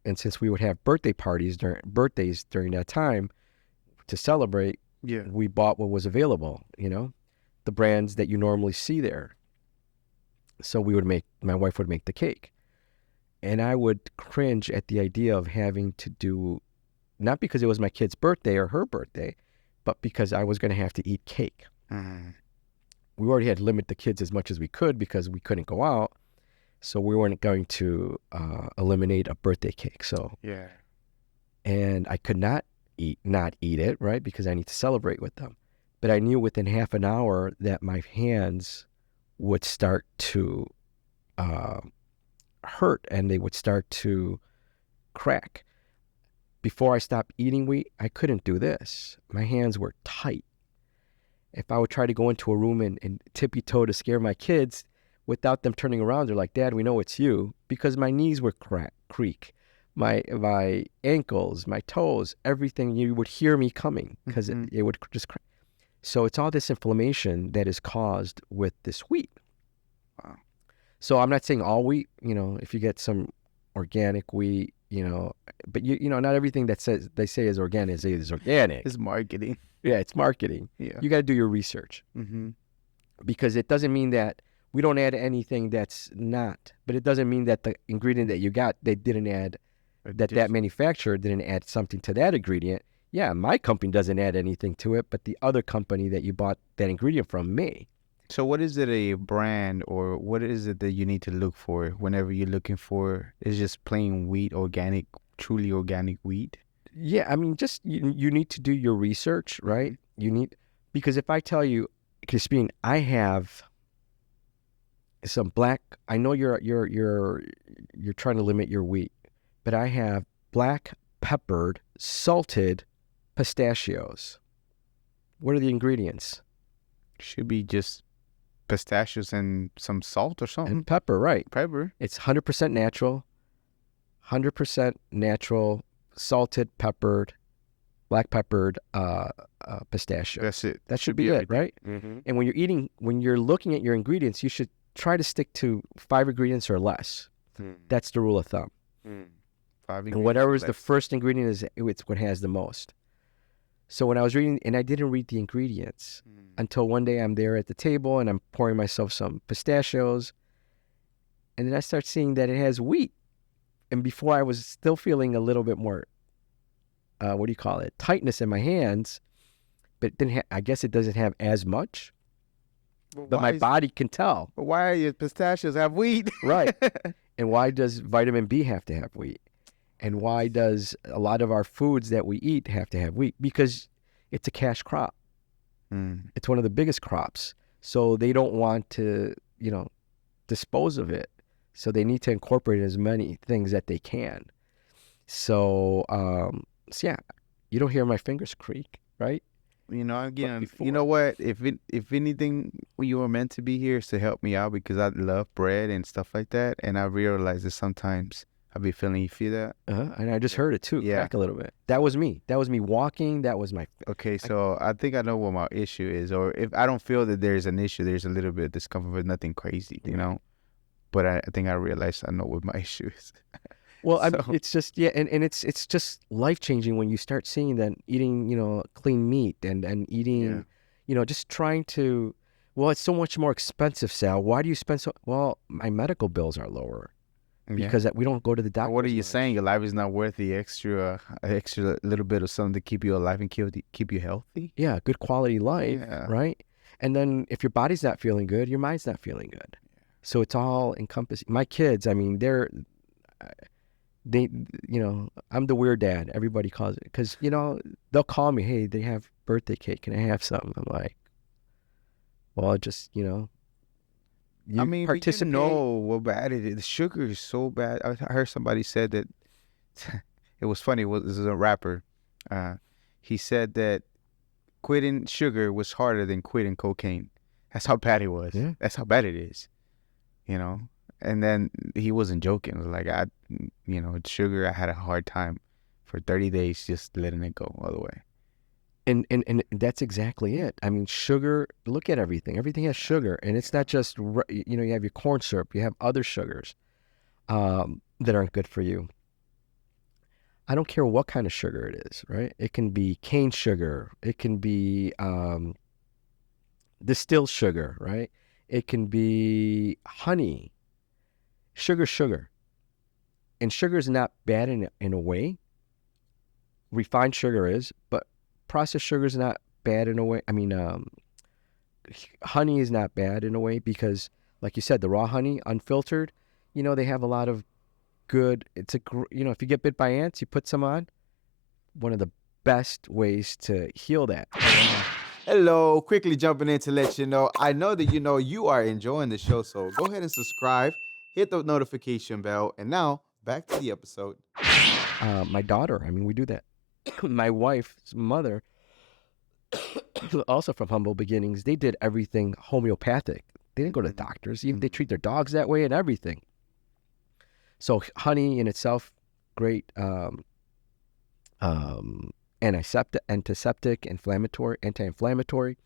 and since we would have birthdays during that time to celebrate, we bought what was available, the brands that you normally see there. So my wife would make the cake. And I would cringe at the idea of having to do, not because it was my kid's birthday or her birthday, but because I was going to have to eat cake. We already had to limit the kids as much as we could because we couldn't go out. So we weren't going to eliminate a birthday cake. So and I could not eat it, right? Because I need to celebrate with them. But I knew within half an hour that my hands would start to hurt and they would start to crack. Before I stopped eating wheat, I couldn't do this. My hands were tight. If I would try to go into a room and tippy-toe to scare my kids without them turning around, they're like, Dad, we know it's you. Because my knees would creak. My ankles, my toes, everything, you would hear me coming because it would just crack. So it's all this inflammation that is caused with this wheat. Wow. So I'm not saying all wheat, if you get some organic wheat, but not everything that they say is organic is organic. It's marketing. Yeah, it's marketing. Yeah. You got to do your research. Because it doesn't mean that we don't add anything that's not, but it doesn't mean that the ingredient that you got, they didn't add, that manufacturer didn't add something to that ingredient. Yeah, my company doesn't add anything to it, but the other company that you bought that ingredient from may. So what is it, a brand, or what is it that you need to look for whenever you're looking for? Is just plain wheat, organic, truly organic wheat? Yeah, I mean, just you need to do your research, right? Because if I tell you, Crispin, I have some black. I know you're trying to limit your wheat, but I have black peppered salted pistachios. What are the ingredients? Should be just pistachios and some salt or something. And pepper, right? Pepper. It's 100% natural. 100% natural, salted, peppered, black peppered pistachio. That's it. That should be it, right? And when you're looking at your ingredients, you should try to stick to 5 ingredients or less. That's the rule of thumb. 5 And whatever is the first ingredient it's what has the most. So when I was reading, and I didn't read the ingredients until one day I'm there at the table and I'm pouring myself some pistachios, And then I start seeing that it has wheat. And before I was still feeling a little bit more, tightness in my hands, but I guess it doesn't have as much, but my body can tell. But why your pistachios have wheat? Right. And why does vitamin B have to have wheat? And why does a lot of our foods that we eat have to have wheat? Because it's a cash crop. It's one of the biggest crops. So they don't want to, dispose of it. So they need to incorporate as many things that they can. So yeah, you don't hear my fingers creak, right? Again, you know what? If anything, you were meant to be here is to help me out because I love bread and stuff like that, and I realize that sometimes I be feeling. You feel that? And I just heard it too. Yeah. Crack a little bit. That was me. That was me walking. That was my. Okay, so I think I know what my issue is, or if I don't feel that there's an issue, there's a little bit of discomfort, but nothing crazy, But I think I realized I know what my issue is. Well, it's just and it's just life changing when you start seeing that eating clean meat and eating just trying to. Well, it's so much more expensive, Sal. Why do you spend so? Well, my medical bills are lower because we don't go to the doctor. What are you saying? Your life is not worth the extra little bit of something to keep you alive and keep you healthy. Yeah, good quality life, right? And then if your body's not feeling good, your mind's not feeling good. So it's all encompassing. My kids, I mean, I'm the weird dad. Everybody calls it because they'll call me. Hey, they have birthday cake. Can I have something? I'm like, well, just you participate. What bad it is. The sugar is so bad. I heard somebody said that. It was funny. This is a rapper. He said that quitting sugar was harder than quitting cocaine. That's how bad it was. Yeah. That's how bad it is. And then he wasn't joking. It was like, sugar, I had a hard time for 30 days just letting it go all the way. And that's exactly it. I mean, sugar, look at everything. Everything has sugar. And it's not just, you have your corn syrup. You have other sugars that aren't good for you. I don't care what kind of sugar it is, right? It can be cane sugar. It can be distilled sugar, right? It can be honey. Sugar. And sugar is not bad in a way. Refined sugar is, but processed sugar is not bad in a way. I mean, honey is not bad in a way because, like you said, the raw honey, unfiltered, they have a lot of good. It's if you get bit by ants, you put some on. One of the best ways to heal that. Hello, quickly jumping in to let you know. I know that you are enjoying the show, so go ahead and subscribe, hit the notification bell, and now back to the episode. My daughter, I mean, we do that. My wife's mother, also from humble beginnings, they did everything homeopathic. They didn't go to the doctors. Even they treat their dogs that way and everything. So honey in itself, great antiseptic, anti-inflammatory.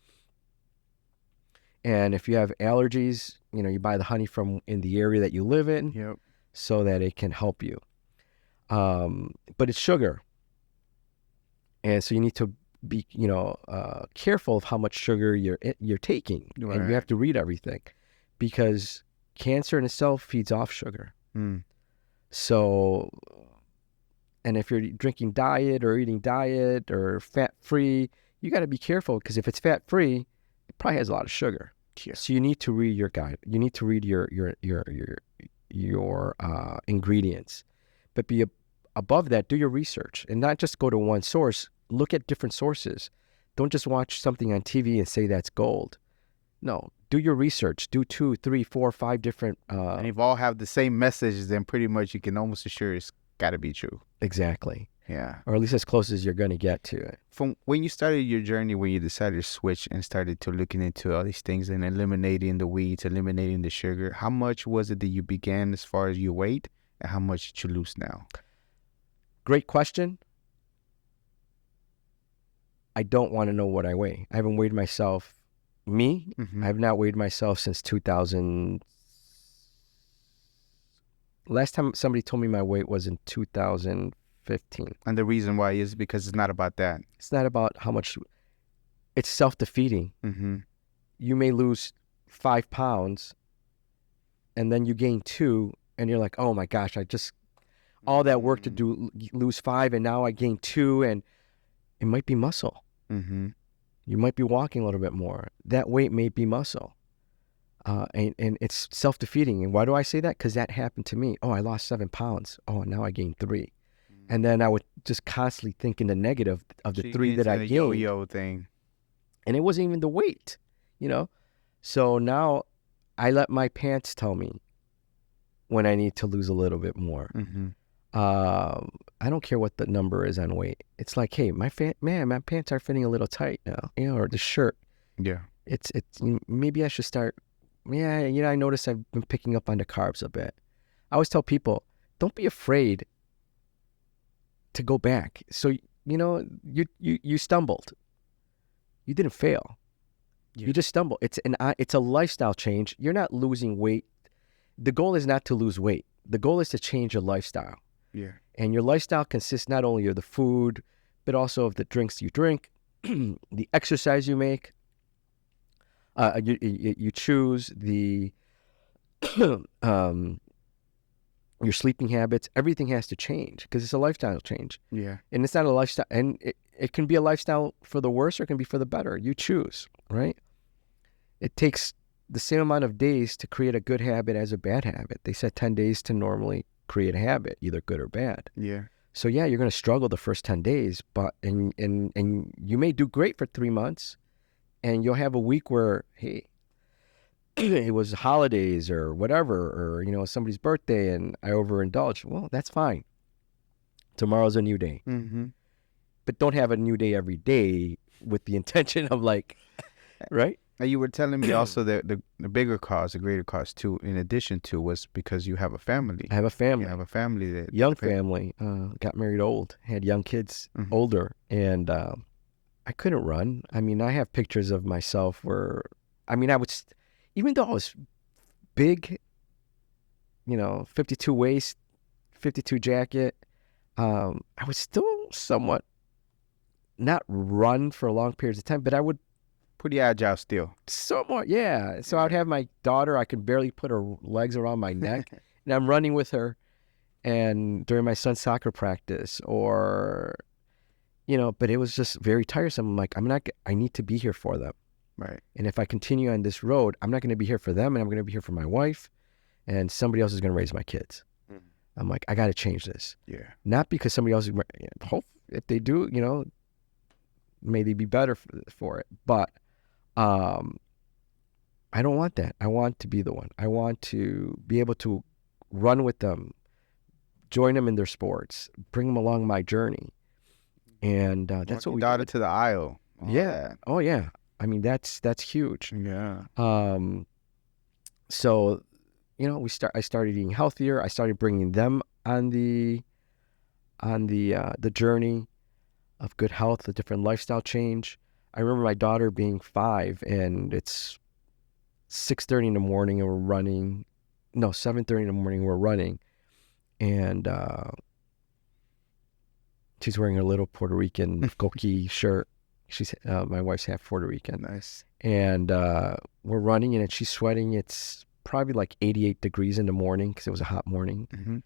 And if you have allergies, you buy the honey from in the area that you live in, so that it can help you. But it's sugar. And so you need to be, careful of how much sugar you're taking, right. And you have to read everything, because cancer in itself feeds off sugar. So, and if you're drinking diet or eating diet or fat free, you got to be careful, because if it's fat free, it probably has a lot of sugar. Yeah. So you need to read your guide. You need to read your ingredients, but be above that, do your research and not just go to one source. Look at different sources. Don't just watch something on TV and say that's gold. No, do your research. Do 2, 3, 4, 5 different. And if all have the same messages, then pretty much you can almost assure it's got to be true. Exactly. Yeah. Or at least as close as you're going to get to it. From when you started your journey, when you decided to switch and started to looking into all these things and eliminating the weeds, eliminating the sugar, how much was it that you began as far as your weight, and how much did you lose now? Great question. I don't want to know what I weigh. I haven't weighed myself. I have not weighed myself since 2000. Last time somebody told me my weight was in 2015. And the reason why is because it's not about that. It's not about how much. It's self-defeating. You may lose 5 pounds, and then you gain 2, and you're like, oh my gosh, I just all that work to do lose 5, and now I gain 2, and it might be muscle. Mm-hmm. You might be walking a little bit more. That weight may be muscle. And it's self-defeating. And why do I say that? Because that happened to me. Oh, I lost 7 pounds. Oh, now I gained 3. And then I would just constantly think in the negative of the 3 that I gained. Yo-yo thing. And it wasn't even the weight, you know? So now I let my pants tell me when I need to lose a little bit more. Mm-hmm. I don't care what the number is on weight. It's like, hey, my pants are fitting a little tight now, or the shirt. Yeah. It's maybe I should start. Yeah, I noticed I've been picking up on the carbs a bit. I always tell people, don't be afraid to go back. So, you stumbled. You didn't fail. Yeah. You just stumbled. It's a lifestyle change. You're not losing weight. The goal is not to lose weight. The goal is to change your lifestyle. Yeah. And your lifestyle consists not only of the food, but also of the drinks you drink, the exercise you make, you choose, the your sleeping habits. Everything has to change because it's a lifestyle change. Yeah. And it's not a lifestyle, and it can be a lifestyle for the worse or it can be for the better. You choose, right? It takes the same amount of days to create a good habit as a bad habit. They said 10 days to normally create a habit, either good or bad. Yeah. So yeah, you're going to struggle the first 10 days, but and you may do great for 3 months, and you'll have a week where, hey, it was holidays or whatever, or somebody's birthday and I overindulged. Well, that's fine. Tomorrow's a new day. Mm-hmm. But don't have a new day every day with the intention of right? And you were telling me also that the bigger cause, the greater cause too, in addition to, was because you have a family. I have a family. You have a family that young family. Got married old, had young kids, older, and I couldn't run. I mean, I have pictures of myself where, I would, even though I was big, 52 waist, 52 jacket, I would still somewhat not run for long periods of time, but I would. Pretty agile still. Somewhat, yeah. So I'd have my daughter, I could barely put her legs around my neck, and I'm running with her, and during my son's soccer practice, or, but it was just very tiresome. I'm like, I need to be here for them. Right. And if I continue on this road, I'm not going to be here for them, and I'm going to be here for my wife, and somebody else is going to raise my kids. I'm like, I got to change this. Yeah. Not because somebody else, hope if they do, may they be better for it. But I don't want that. I want to be the one. I want to be able to run with them, join them in their sports, bring them along my journey. And that's what we did to the aisle. Yeah. Oh, yeah. I mean, that's huge. Yeah. So, I started eating healthier. I started bringing them on the journey of good health, a different lifestyle change. I remember my daughter being 5, and it's 6:30 in the morning, and we're running. No, 7:30 in the morning, we're running, and she's wearing her little Puerto Rican coqui shirt. She's my wife's half Puerto Rican. Nice. And we're running, and she's sweating. It's probably like 88 degrees in the morning because it was a hot morning,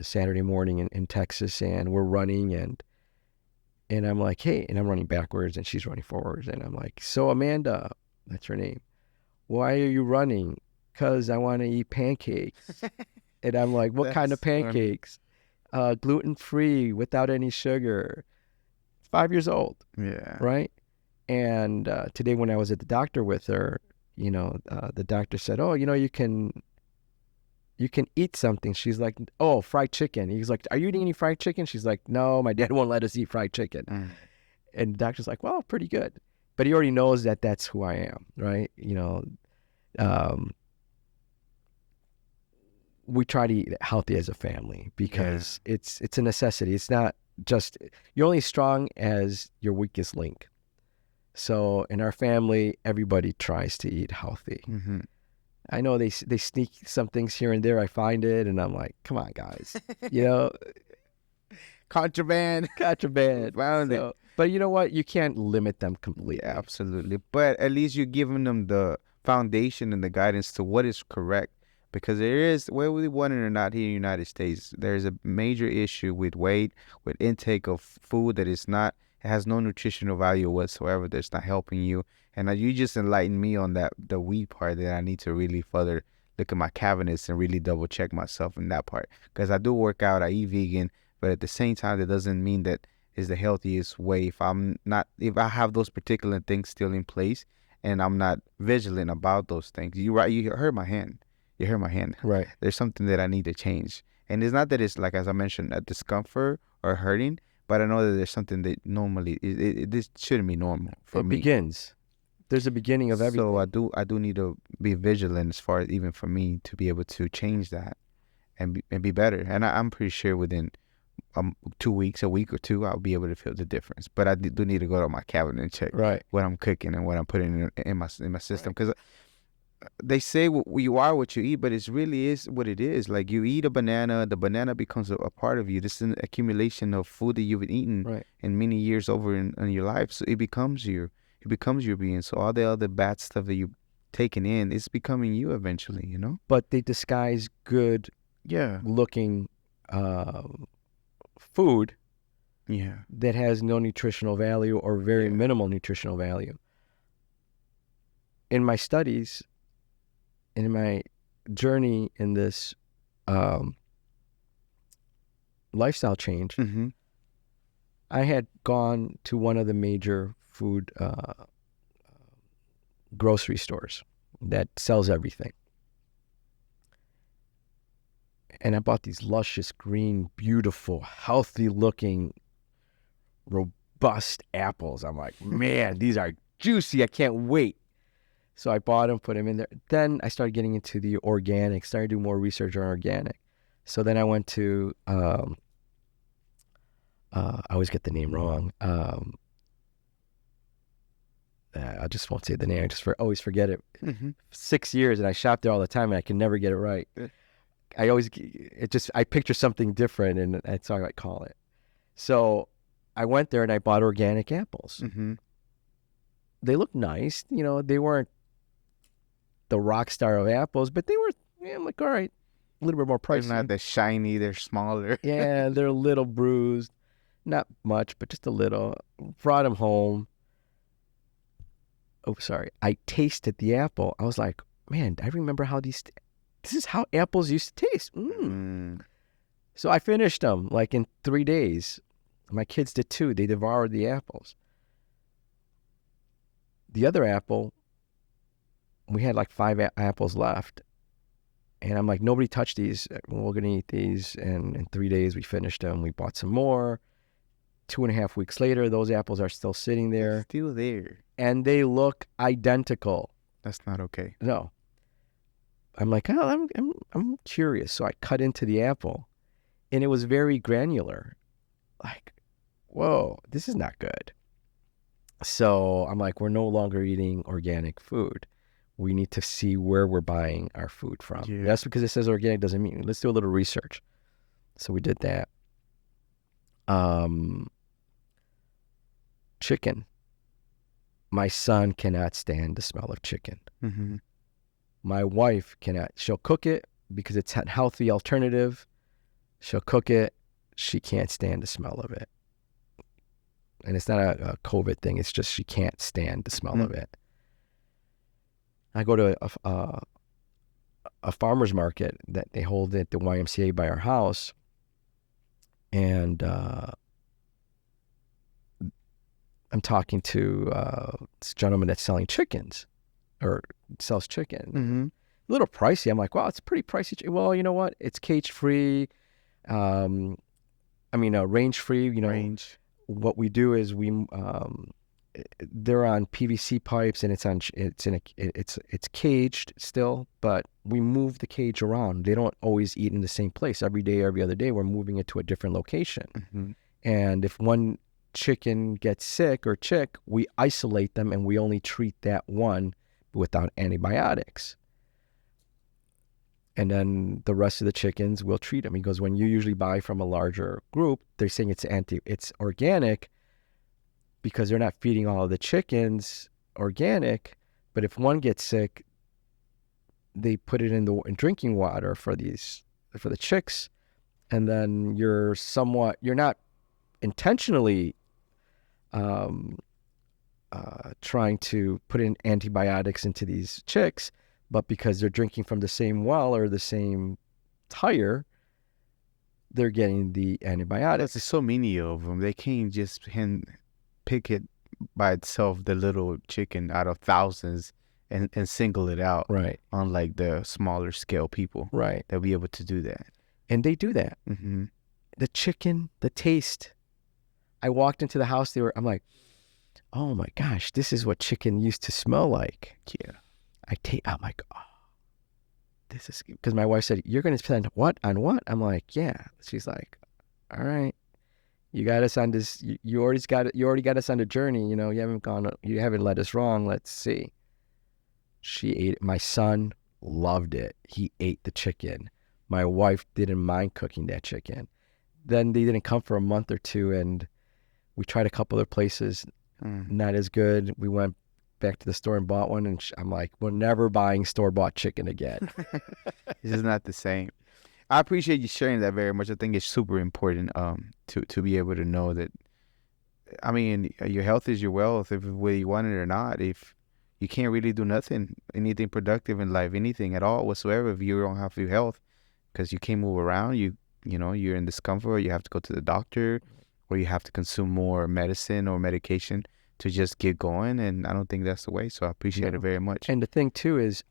Saturday morning in Texas, and we're running, and I'm like, hey, and I'm running backwards, and she's running forwards, and I'm like, so Amanda, that's her name, why are you running? Because I want to eat pancakes. And I'm like, what kind of pancakes? Gluten-free, without any sugar. 5 years old. Yeah. Right? And today when I was at the doctor with her, the doctor said, oh, you can eat something. She's like, oh, fried chicken. He's like, are you eating any fried chicken? She's like, no, my dad won't let us eat fried chicken. And the doctor's like, well, pretty good. But he already knows that that's who I am, right? We try to eat healthy as a family because it's a necessity. It's not just, you're only strong as your weakest link. So in our family, everybody tries to eat healthy. I know they sneak some things here and there. I find it, and I'm like, come on, guys. Contraband. Found it. But you know what? You can't limit them completely. Yeah, absolutely. But at least you're giving them the foundation and the guidance to what is correct. because there is, whether we want it or not, here in the United States, there's a major issue with weight, with intake of food that is not, it has no nutritional value whatsoever, that's not helping you. And you just enlightened me on that, the wheat part, that I need to really further look at my cabinets and really double check myself in that part. Because I do work out, I eat vegan, but at the same time, that doesn't mean that is the healthiest way. If I have those particular things still in place and I'm not vigilant about those things. You right, you heard my hand. You heard my hand. Right. There's something that I need to change. And it's not that it's like, as I mentioned, a discomfort or hurting, but I know that there's something that normally this shouldn't be normal for It me. begins. There's a beginning of everything. So I do need to be vigilant, as far as even for me to be able to change that and be better. And I'm pretty sure within 2 weeks, a week or two, I'll be able to feel the difference. But I do need to go to my cabinet and check Right. what I'm cooking and what I'm putting in my system, because they say you are what you eat, but it really is what it is. Like, you eat a banana, the banana becomes a part of you. This is an accumulation of food that you've been eating Right. in many years over in your life. So it becomes you. It becomes your being. So all the other bad stuff that you taking in, it's becoming you eventually, you know? But they disguise good Yeah. looking food Yeah. that has no nutritional value or very Yeah. minimal nutritional value. In my studies, in my journey in this lifestyle change, Mm-hmm. I had gone to one of the major food grocery stores that sells everything. And I bought these luscious, green, beautiful, healthy looking, robust apples. I'm like, man, these are juicy. I can't wait. So I bought them, put them in there. Then I started getting into the organic, started doing more research on organic. So then I went to, I always get the name wrong. I just won't say the name. I just always forget it. Mm-hmm. 6 years, and I shop there all the time, and I can never get it right. I picture something different, and that's how I call it. So I went there and I bought organic apples. Mm-hmm. They looked nice. You know, they weren't the rock star of apples, but they were, I'm like, all right, a little bit more pricey. They're not that shiny. They're smaller. Yeah, they're a little bruised. Not much, but just a little. Brought them home. Oh, sorry. I tasted the apple. I was like, man, I remember how this is how apples used to taste. So I finished them like in 3 days. My kids did too. They devoured the apples. The other apple, we had like 5 apples left. And I'm like, nobody touched these. We're going to eat these. And in 3 days, we finished them. We bought some more. 2.5 weeks later, those apples are still sitting there. Still there. And they look identical. That's not okay. No. I'm like, oh, I'm curious. So I cut into the apple, and it was very granular. Like, whoa, this is not good. So I'm like, we're no longer eating organic food. We need to see where we're buying our food from. Yeah. That's because it says organic doesn't mean. Let's do a little research. So we did that. Chicken. My son cannot stand the smell of chicken. Mm-hmm. My wife cannot. She'll cook it because it's a healthy alternative. She'll cook it. She can't stand the smell of it. And it's not a COVID thing. It's just she can't stand the smell of it. I go to a farmer's market that they hold at the YMCA by our house. And I'm talking to this gentleman that's selling chickens or sells chicken. Mm-hmm. A little pricey. I'm like, wow, it's pretty pricey. Well, you know what? It's cage free. Range free. You know, Range. What we do is they're on PVC pipes and it's caged still, but we move the cage around. They don't always eat in the same place every day, every other day. We're moving it to a different location. Mm-hmm. And if one chicken gets sick or chick, we isolate them and we only treat that one without antibiotics. And then the rest of the chickens, we'll treat them. He goes, when you usually buy from a larger group, they're saying it's organic because they're not feeding all of the chickens organic. But if one gets sick, they put it in drinking water for the chicks, and then you're not intentionally um, trying to put in antibiotics into these chicks, but because they're drinking from the same well or the same tire, they're getting the antibiotics. There's so many of them. They can't just pick it by itself, the little chicken out of thousands, and single it out. Right. Unlike the smaller scale people. Right. They'll be able to do that. And they do that. Mm-hmm. The chicken, the taste. I walked into the house. I'm like, oh my gosh, this is what chicken used to smell like. Yeah. I'm like, oh, this is, because my wife said, you're going to spend what on what? I'm like, yeah. She's like, all right, you got us on this. You already got us on the journey. You know, you haven't led us wrong. Let's see. She ate it. My son loved it. He ate the chicken. My wife didn't mind cooking that chicken. Then they didn't come for a month or two, and we tried a couple other places. Not as good. We went back to the store and bought one, and I'm like, we're never buying store-bought chicken again. This is not the same. I appreciate you sharing that very much. I think it's super important to be able to know that, I mean, your health is your wealth, if whether you want it or not. If you can't really do anything productive in life, anything at all whatsoever, if you don't have your health, because you can't move around, you're in discomfort, or you have to go to the doctor, or you have to consume more medicine or medication to just get going. And I don't think that's the way. So I appreciate it very much. And the thing too is,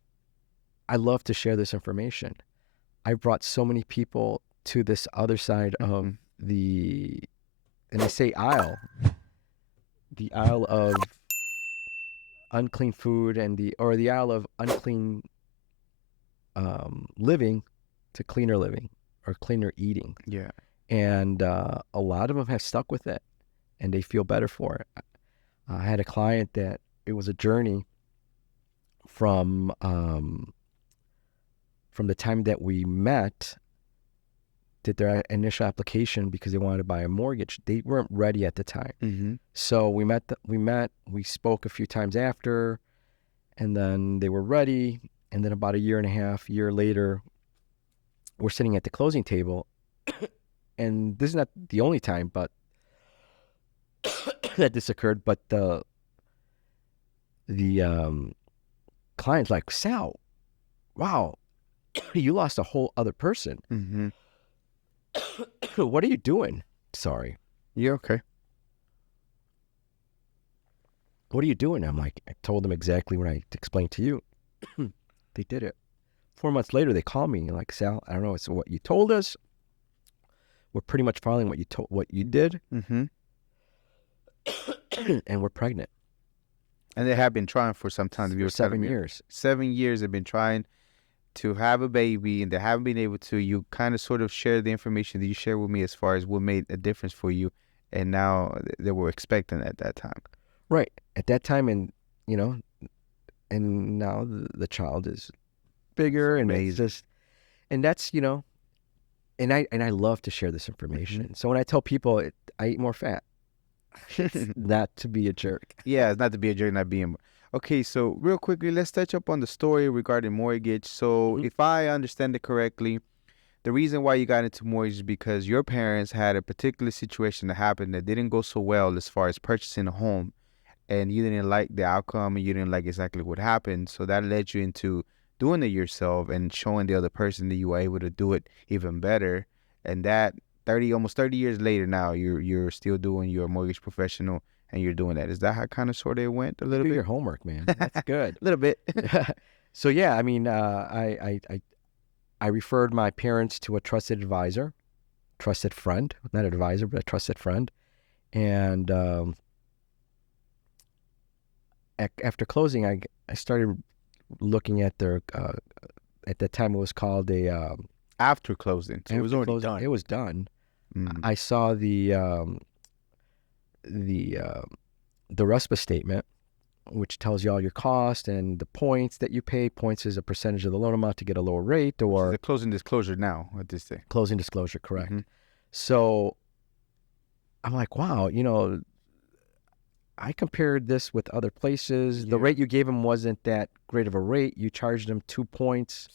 I love to share this information. I brought so many people to this other side of and I say aisle, the aisle of unclean food and the aisle of unclean living to cleaner living or cleaner eating. Yeah. And a lot of them have stuck with it, and they feel better for it. I had a client that it was a journey from the time that we met, did their initial application because they wanted to buy a mortgage. They weren't ready at the time. Mm-hmm. So we spoke a few times after, and then they were ready. And then about a year later, we're sitting at the closing table, and this is not the only time, but that this occurred. But the client's like, Sal, wow, you lost a whole other person. Mm-hmm. What are you doing? Sorry. You're okay. What are you doing? I'm like, I told them exactly what I explained to you. They did it. 4 months later, they call me like, Sal, I don't know, it's what you told us. We're pretty much following what you did. Mm-hmm. And we're pregnant. And they have been trying for some time. For 7 years. 7 years they've been trying to have a baby, and they haven't been able to. You kind of sort of share the information that you share with me as far as what made a difference for you, and now they were expecting at that time. Right. At that time, and now the child is bigger, and it's just, and that's, and I love to share this information. Mm-hmm. So when I tell people I eat more fat, it's not to be a jerk. Yeah, it's not to be a jerk, not being. Okay, so real quickly, let's touch up on the story regarding mortgage. So if I understand it correctly, the reason why you got into mortgage is because your parents had a particular situation that happened that didn't go so well as far as purchasing a home, and you didn't like the outcome, and you didn't like exactly what happened. So that led you into doing it yourself and showing the other person that you were able to do it even better. And that almost 30 years later now, you're still doing your mortgage professional, and you're doing that. Is that how kind of sort of it went a little Do bit? your homework, man. That's good. A little bit. So yeah, I mean, I referred my parents to a trusted advisor, trusted friend, not advisor, but a trusted friend. And after closing, I started looking at their, at that time it was called a... After closing, so it was already done. It was done. Mm. I saw the RESPA statement, which tells you all your cost and the points that you pay. Points is a percentage of the loan amount to get a lower rate, or the closing disclosure now, what they say. Closing disclosure, correct. Mm-hmm. So I'm like, wow, I compared this with other places. The Yeah. rate you gave them wasn't that great of a rate. You charged them 2 points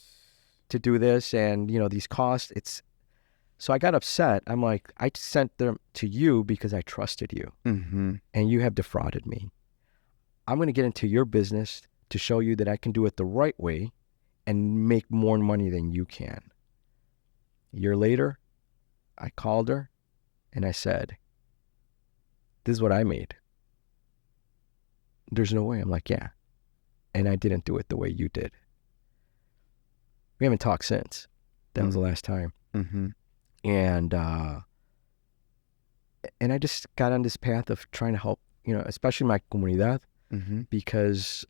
to do this, and these costs. So I got upset. I'm like, I sent them to you because I trusted you, Mm-hmm. and you have defrauded me. I'm going to get into your business to show you that I can do it the right way and make more money than you can. A year later, I called her and I said, this is what I made. There's no way. I'm like, yeah. And I didn't do it the way you did. We haven't talked since. That was the last time. Mm-hmm. And I just got on this path of trying to help, especially my comunidad, Mm-hmm. because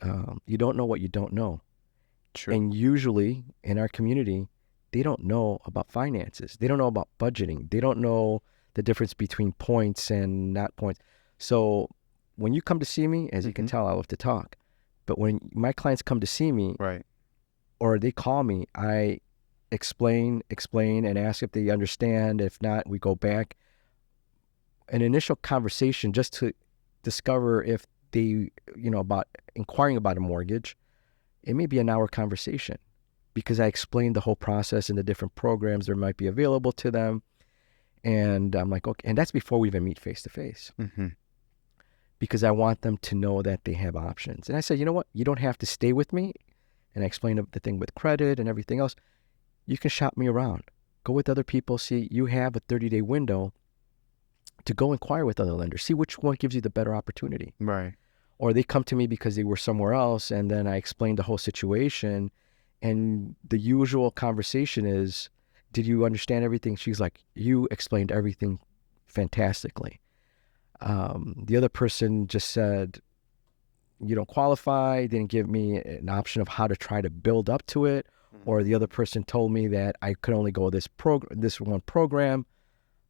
you don't know what you don't know. True. And usually in our community, they don't know about finances. They don't know about budgeting. They don't know the difference between points and not points. So when you come to see me, as you can tell, I love to talk. But when my clients come to see me, Right. or they call me, I explain, and ask if they understand. If not, we go back. An initial conversation just to discover if they, about inquiring about a mortgage. It may be an hour conversation because I explained the whole process and the different programs that might be available to them. And I'm like, okay. And that's before we even meet face to face, because I want them to know that they have options. And I said, you know what? You don't have to stay with me. And I explained the thing with credit and everything else. You can shop me around. Go with other people. See, you have a 30-day window to go inquire with other lenders. See which one gives you the better opportunity. Right. Or they come to me because they were somewhere else, and then I explained the whole situation. And the usual conversation is, did you understand everything? She's like, you explained everything fantastically. The other person just said, you don't qualify, didn't give me an option of how to try to build up to it. Or the other person told me that I could only go this one program.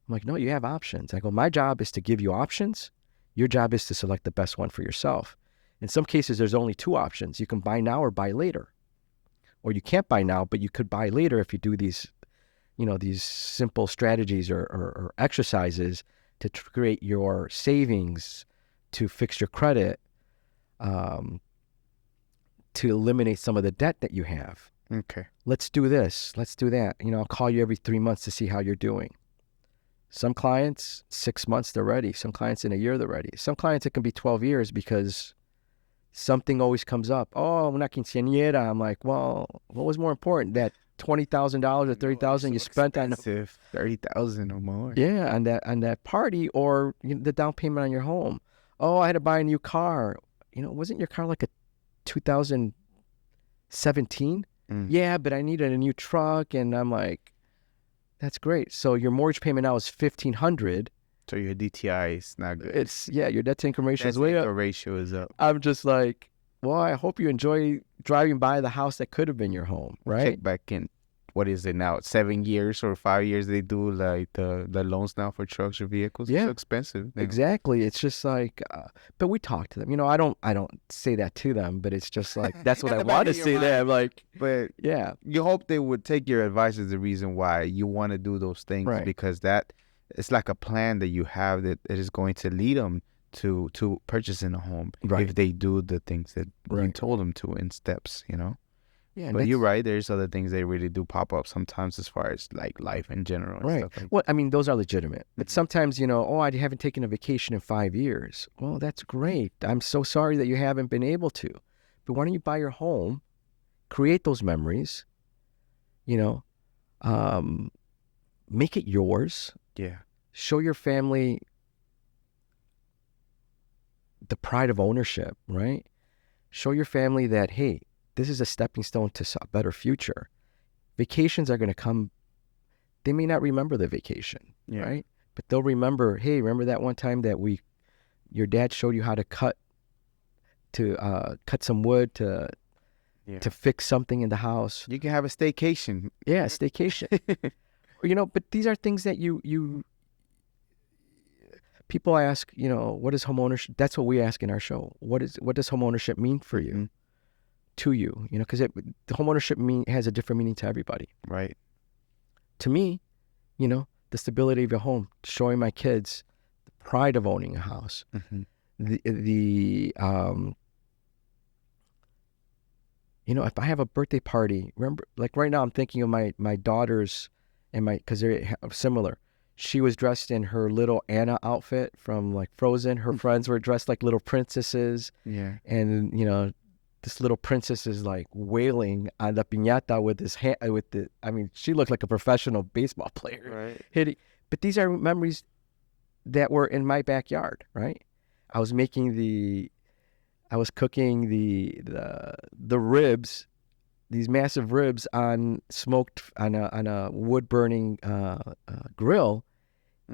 I'm like, no, you have options. I go, my job is to give you options. Your job is to select the best one for yourself. In some cases, there's only 2 options. You can buy now or buy later. Or you can't buy now, but you could buy later if you do these, these simple strategies or exercises to create your savings, to fix your credit, to eliminate some of the debt that you have. Okay. Let's do this. Let's do that. I'll call you every 3 months to see how you're doing. Some clients, 6 months, they're ready. Some clients in a year, they're ready. Some clients, it can be 12 years because something always comes up. Oh, una quinceañera. I'm like, well, what was more important? That $20,000 or $30,000 you spent on $30,000 or more. Yeah, on that party, or the down payment on your home. Oh, I had to buy a new car. Wasn't your car like a 2017? Yeah, but I needed a new truck, and I'm like, that's great. So your mortgage payment now is $1,500. So your DTI is not good. Your debt to income ratio is way up. The ratio is up. I'm just like, well, I hope you enjoy driving by the house that could have been your home, right? Check back in. What is it now? 7 years or 5 years they do like the loans now for trucks or vehicles. Yeah. It's so expensive. Exactly. It's just like, but we talk to them. I don't say that to them, but it's just like, that's what I want to say there. Like, but yeah, you hope they would take your advice as the reason why you want to do those things, right? Because it's like a plan that you have that is going to lead them to purchasing a home, right? If they do the things that you Right. told them to in steps, Yeah, But you're right. There's other things they really do pop up sometimes as far as like life in general. And right. Stuff like Well, I mean, those are legitimate. But Mhm. sometimes, oh, I haven't taken a vacation in 5 years. Well, that's great. I'm so sorry that you haven't been able to. But why don't you buy your home, create those memories, make it yours, Yeah. show your family the pride of ownership, right? Show your family that, hey, this is a stepping stone to a better future. Vacations are going to come. They may not remember the vacation, Yeah. right? But they'll remember, hey, remember that one time that your dad showed you how to cut some wood to fix something in the house. You can have a staycation. Yeah, staycation. But these are things that people ask, what is homeownership? That's what we ask in our show. What does homeownership mean for you, to you? Because the homeownership has a different meaning to everybody. Right. To me, the stability of your home, showing my kids the pride of owning a house, the if I have a birthday party, remember, like right now I'm thinking of my daughters and because they're similar. She was dressed in her little Anna outfit from like Frozen. Her friends were dressed like little princesses. Yeah. And this little princess is like wailing on the piñata with his hand, I mean, she looked like a professional baseball player. Right. Hitting. But these are memories that were in my backyard, right? I was cooking the ribs, these massive ribs on a wood burning grill,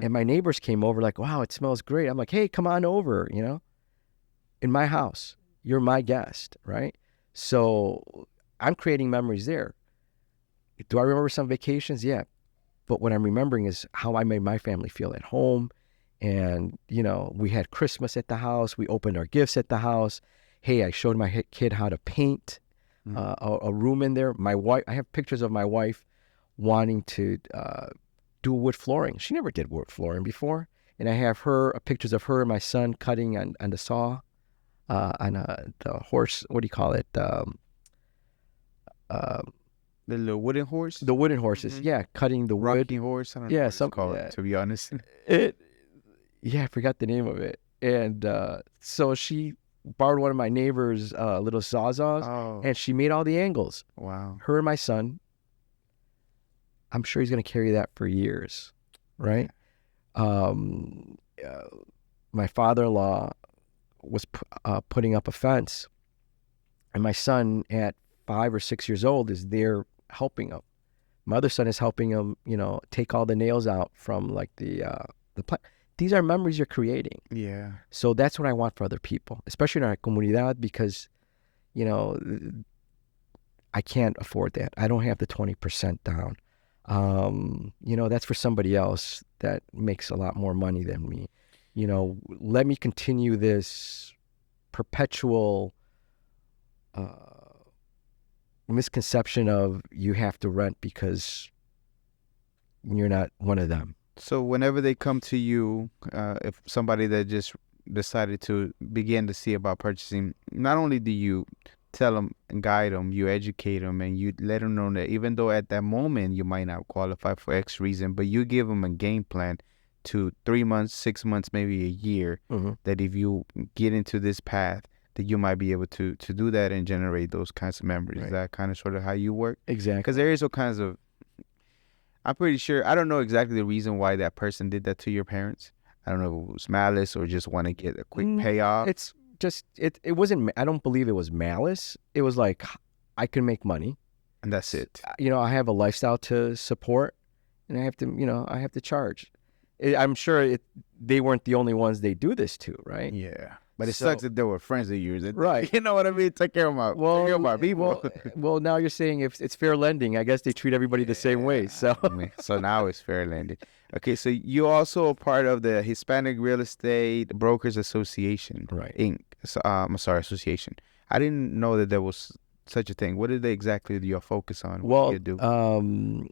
and my neighbors came over like, wow, it smells great. I'm like, hey, come on over, in my house. You're my guest, right? So I'm creating memories there. Do I remember some vacations? Yeah. But what I'm remembering is how I made my family feel at home. And, we had Christmas at the house. We opened our gifts at the house. Hey, I showed my kid how to paint a room in there. My wife, I have pictures of my wife wanting to do wood flooring. She never did wood flooring before. And I have pictures of her and my son cutting on the saw, on the horse, what do you call it? The little wooden horse? The wooden horses. Yeah, cutting the wood. Rocking horse? I don't know what it's called, to be honest. Yeah, I forgot the name of it. And so she borrowed one of my neighbor's little sawzalls, and she made all the angles. Wow. Her and my son. I'm sure he's going to carry that for years, right? My father-in-law was putting up a fence, and my son at 5 or 6 years old is there helping him. My other son is helping him, take all the nails out from like the plant. These are memories you're creating. Yeah. So that's what I want for other people, especially in our comunidad, because, I can't afford that. I don't have the 20% down. That's for somebody else that makes a lot more money than me. Let me continue this perpetual misconception of you have to rent because you're not one of them. So whenever they come to you, if somebody that just decided to begin to see about purchasing, not only do you tell them and guide them, you educate them, and you let them know that even though at that moment you might not qualify for X reason, but you give them a game plan to 3 months, 6 months, maybe a year, that if you get into this path, that you might be able to do that and generate those kinds of memories. Right. Is that kind of sort of how you work? Exactly. Because there is all kinds of, I'm pretty sure, I don't know exactly the reason why that person did that to your parents. I don't know if it was malice or just want to get a quick payoff. It's just, it wasn't, I don't believe it was malice. It was like, I can make money. And that's it. I have a lifestyle to support, and I have to charge. I'm sure they weren't the only ones they do this to, right? Yeah. But it sucks that they were friends of yours. Right. You know what I mean? Take care of my people. Well, now you're saying if it's fair lending, I guess they treat everybody the same way. So so now it's fair lending. Okay, so you're also a part of the Hispanic Real Estate Brokers Association, right? Inc. So, association. I didn't know that there was such a thing. What exactly do you focus on? Well, what do you do?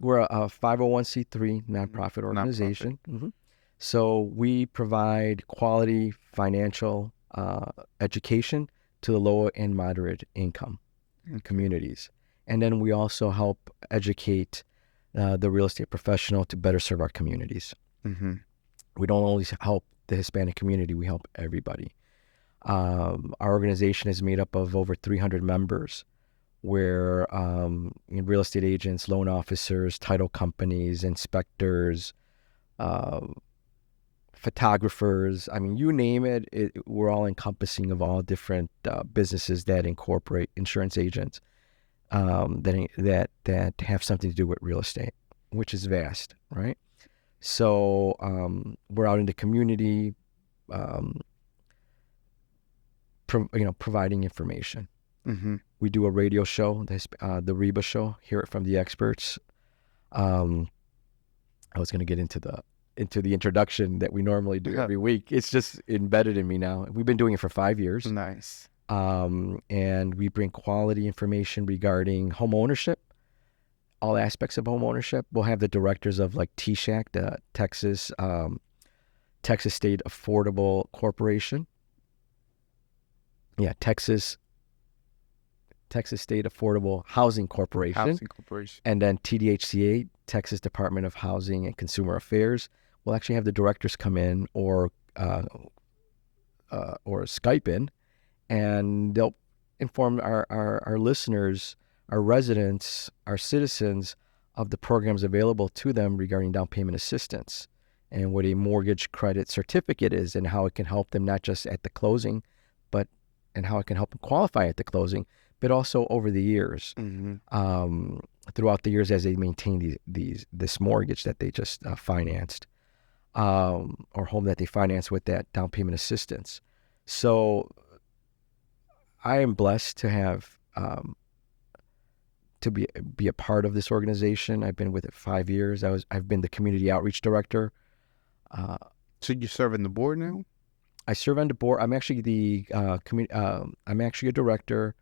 We're a 501c3 nonprofit organization. Mm-hmm. So we provide quality financial education to the low and moderate income communities. And then we also help educate the real estate professional to better serve our communities. Mm-hmm. We don't only help the Hispanic community, we help everybody. Our organization is made up of over 300 members, where real estate agents, loan officers, title companies, inspectors, photographers, I mean, you name it, we're all encompassing of all different businesses that incorporate insurance agents that have something to do with real estate, which is vast, right? So we're out in the community, providing information. Mm-hmm. We do a radio show, the Reba Show, Hear It From the Experts. I was going to get into the introduction that we normally do every week. It's just embedded in me now. We've been doing it for 5 years. Nice. And we bring quality information regarding home ownership, all aspects of home ownership. We'll have the directors of like TSHAC, the Texas Texas State Affordable Corporation. Yeah, Texas State Affordable Housing Corporation. Housing Corporation. And then TDHCA, Texas Department of Housing and Consumer Affairs, will actually have the directors come in or Skype in, and they'll inform our listeners, our residents, our citizens of the programs available to them regarding down payment assistance and what a mortgage credit certificate is and how it can help them not just at the closing, but and how it can help them qualify at the closing, but also over the years, throughout the years as they maintain this mortgage that they just financed, or home that they financed with that down payment assistance. So I am blessed to have to be a part of this organization. I've been with it 5 years. I've been the community outreach director. So you serve on the board now? I serve on the board. I'm actually the I'm actually a director.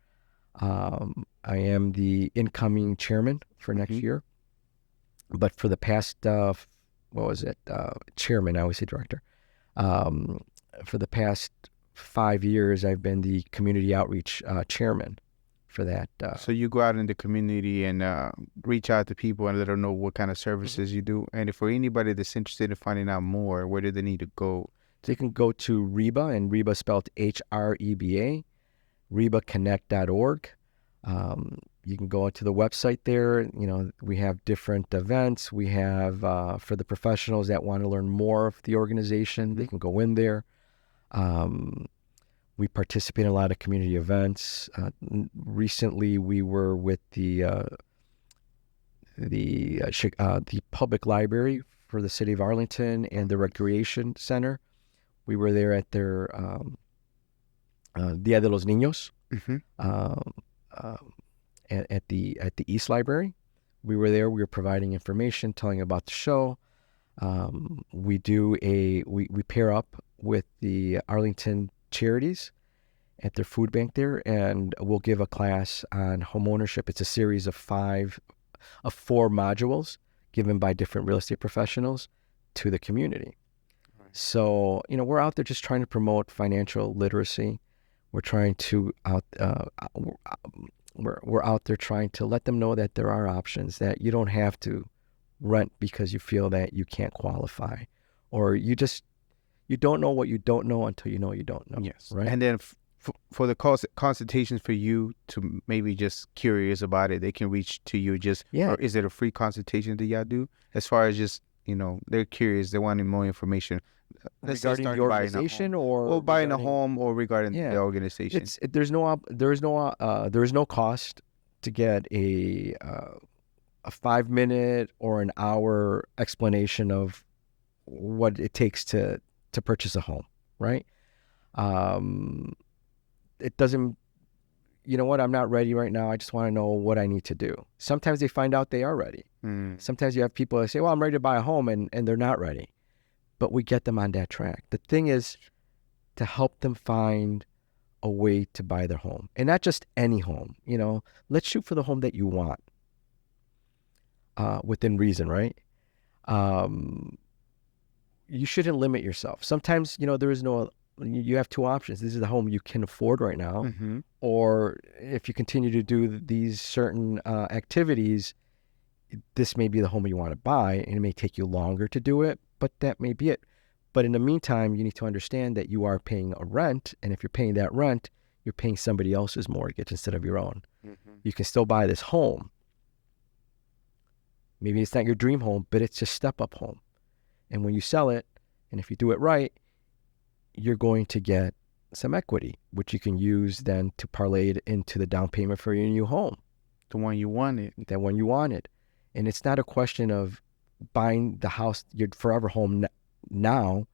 I am the incoming chairman for next year. But for the past chairman? I always say director. For the past 5 years, I've been the community outreach chairman for that. So you go out in the community and reach out to people and let them know what kind of services you do. And for anybody that's interested in finding out more, where do they need to go? They can go to REBA, and REBA spelled HREBA, REBAconnect.org. You can go to the website there. You know, we have different events. We have, for the professionals that want to learn more of the organization, they can go in there. We participate in a lot of community events. Recently, we were with the public library for the city of Arlington and the recreation center. We were there at their Dia de los Niños. At the East Library. We were there. We were providing information, telling about the show. We pair up with the Arlington Charities at their food bank there, and we'll give a class on homeownership. It's a series of 4 modules given by different real estate professionals to the community. So, you know, we're out there just trying to promote financial literacy. We're trying to we're out there trying to let them know that there are options, that you don't have to rent because you feel that you can't qualify, or you don't know what you don't know until you know you don't know. Yes. Right. And then for the consultations for you to maybe just curious about it, they can reach to you or is it a free consultation that y'all do? As far as just, you know, they're curious, they want more information. Regarding the organization or buying a home or regarding the organization. There is no cost to get a 5-minute or an hour explanation of what it takes to purchase a home, right? It doesn't, you know what, I'm not ready right now. I just want to know what I need to do. Sometimes they find out they are ready. Sometimes you have people that say, well, I'm ready to buy a home, and they're not ready. But we get them on that track. The thing is to help them find a way to buy their home, and not just any home. You know, let's shoot for the home that you want, within reason, right? You shouldn't limit yourself. Sometimes, you know, you have 2 options. This is the home you can afford right now, or if you continue to do these certain activities, this may be the home you want to buy, and it may take you longer to do it, but that may be it. But in the meantime, you need to understand that you are paying a rent, and if you're paying that rent, you're paying somebody else's mortgage instead of your own. You can still buy this home. Maybe it's not your dream home, but it's a step-up home. And when you sell it, and if you do it right, you're going to get some equity, which you can use then to parlay it into the down payment for your new home. The one you wanted. That one you wanted. And it's not a question of buying the house, your forever home now.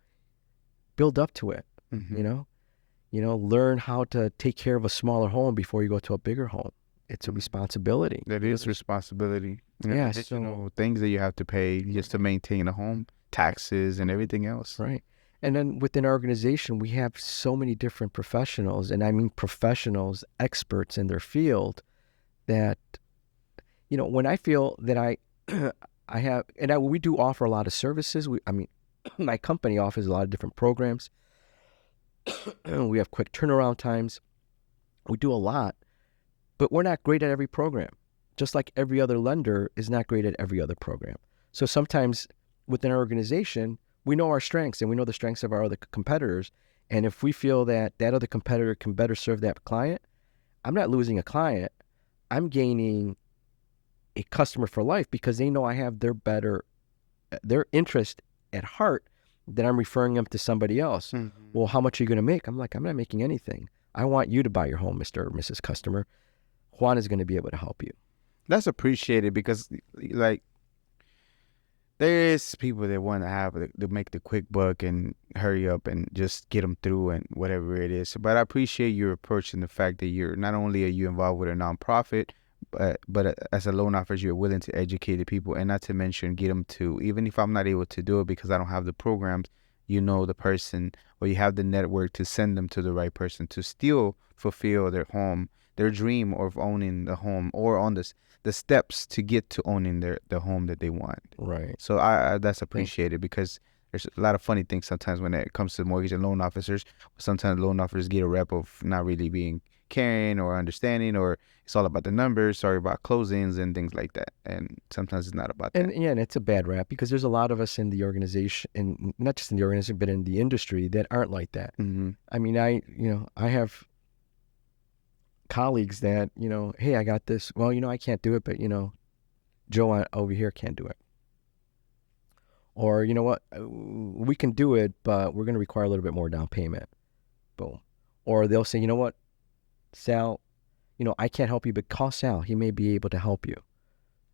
Build up to it, you know, learn how to take care of a smaller home before you go to a bigger home. It's a responsibility. That is responsibility. Yeah. Additional things that you have to pay just to maintain a home, taxes and everything else. Right. And then within our organization, we have so many different professionals, and I mean professionals, experts in their field, that, you know, when I feel that we do offer a lot of services. My company offers a lot of different programs. We have quick turnaround times. We do a lot, but we're not great at every program. Just like every other lender is not great at every other program. So sometimes within our organization, we know our strengths and we know the strengths of our other competitors. And if we feel that that other competitor can better serve that client, I'm not losing a client. I'm gaining a customer for life because they know I have their interest at heart, that I'm referring them to somebody else. Mhm. Well, how much are you going to make? I'm like, I'm not making anything. I want you to buy your home, Mr. or Mrs. Customer. Juan is going to be able to help you. That's appreciated because, like, there is people that want to make the quick buck and hurry up and just get them through and whatever it is. But I appreciate your approach and the fact that you're not only are you involved with a nonprofit, but as a loan officer, you're willing to educate the people, and not to mention get them to, even if I'm not able to do it because I don't have the programs, you know, the person, or you have the network to send them to the right person to still fulfill their dream of owning the home, or on the steps to get to owning the home that they want. Right. So I that's appreciated because there's a lot of funny things sometimes when it comes to mortgage and loan officers. Sometimes loan officers get a rep of not really being caring or understanding, or it's all about the numbers, sorry about closings and things like that. And sometimes it's not about that. And yeah, and it's a bad rap because there's a lot of us in the organization, and not just in the organization, but in the industry that aren't like that. Mm-hmm. I mean, I have colleagues that, hey, I got this. Well, I can't do it, but, Joe over here can't do it. Or, you know what, we can do it, but we're going to require a little bit more down payment. Boom. Or they'll say, you know what, Sal, I can't help you, but call Sal. He may be able to help you.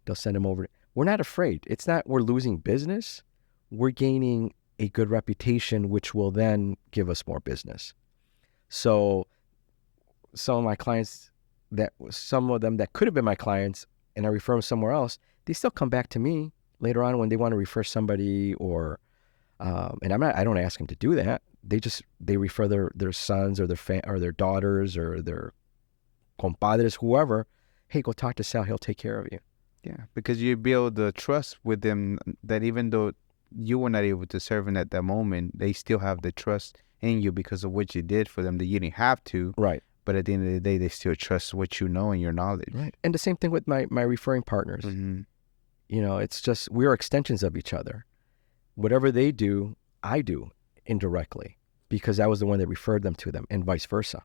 They'll send him over. We're not afraid. It's not we're losing business. We're gaining a good reputation, which will then give us more business. So some of my clients, some of them that could have been my clients, and I refer them somewhere else, they still come back to me later on when they want to refer somebody, or and I don't ask them to do that. They refer their sons or their daughters or their compadres, whoever. Hey, go talk to Sal. He'll take care of you. Yeah, because you build the trust with them that even though you were not able to serve them at that moment, they still have the trust in you because of what you did for them that you didn't have to. Right. But at the end of the day, they still trust what you know and your knowledge. Right. And the same thing with my referring partners. Mm-hmm. It's just we're extensions of each other. Whatever they do, I do indirectly because I was the one that referred them to them, and vice versa.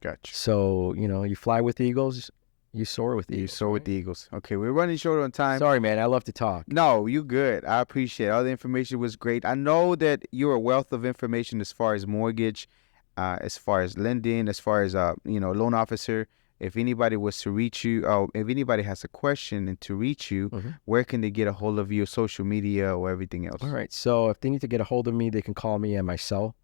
Gotcha. So, you fly with the eagles, you soar with the You eagles. soar with the Eagles. Okay, we're running short on time. Sorry, man. I love to talk. No, you good. I appreciate it. All the information was great. I know that you're a wealth of information as far as mortgage, as far as lending, as far as loan officer. If anybody was to reach you, if anybody has a question and to reach you, where can they get a hold of you? Social media or everything else? All right. So if they need to get a hold of me, they can call me at my cell.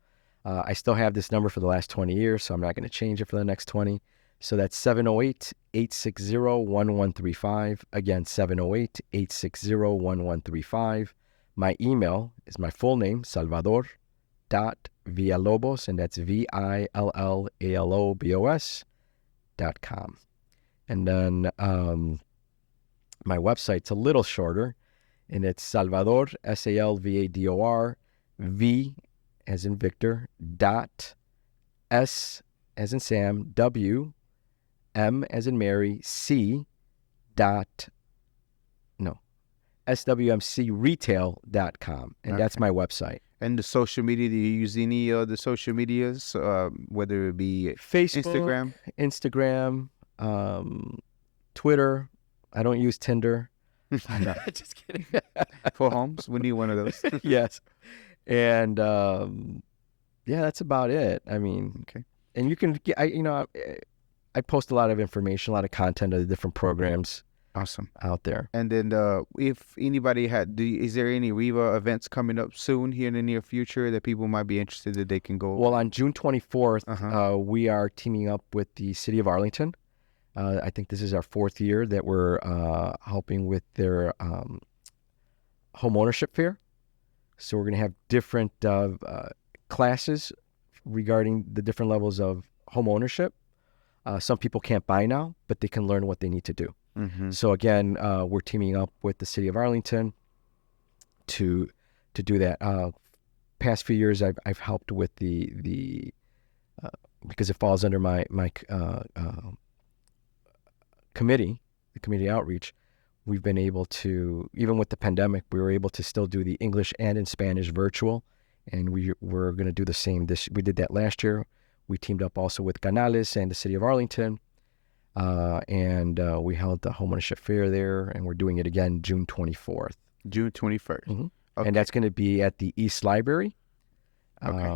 I still have this number for the last 20 years, so I'm not going to change it for the next 20. So that's 708-860-1135. Again, 708-860-1135. My email is my full name, Salvador.Villalobos, and that's VILLALOBOS.com. And then my website's a little shorter, and it's Salvador, SALVADOR, V as in Victor, dot S as in Sam, W, M as in Mary, C, dot, no, SWMCretail.com. And that's my website. And the social media, do you use any of the social medias, whether it be Facebook, Instagram, Twitter. I don't use Tinder. Just kidding. For homes, we need one of those. Yes. And yeah, that's about it. I mean, okay. And you can get, I post a lot of information, a lot of content of the different programs. Awesome. Out there. And then if anybody is there any REVA events coming up soon here in the near future that people might be interested that they can go? Well, on June 24th, we are teaming up with the city of Arlington. I think this is our 4th year that we're helping with their homeownership fair. So we're going to have different classes regarding the different levels of homeownership. Some people can't buy now, but they can learn what they need to do. So again, we're teaming up with the city of Arlington to do that. past few years, I've helped with because it falls under my committee, the community outreach. We've been able to, even with the pandemic, we were able to still do the English and in Spanish virtual, and we're going to do the same this. We did that last year. We teamed up also with Canales and the city of Arlington, and we held the Homeownership Fair there, and we're doing it again June 24th. June 21st. Mm-hmm. Okay. And that's going to be at the East Library, Okay.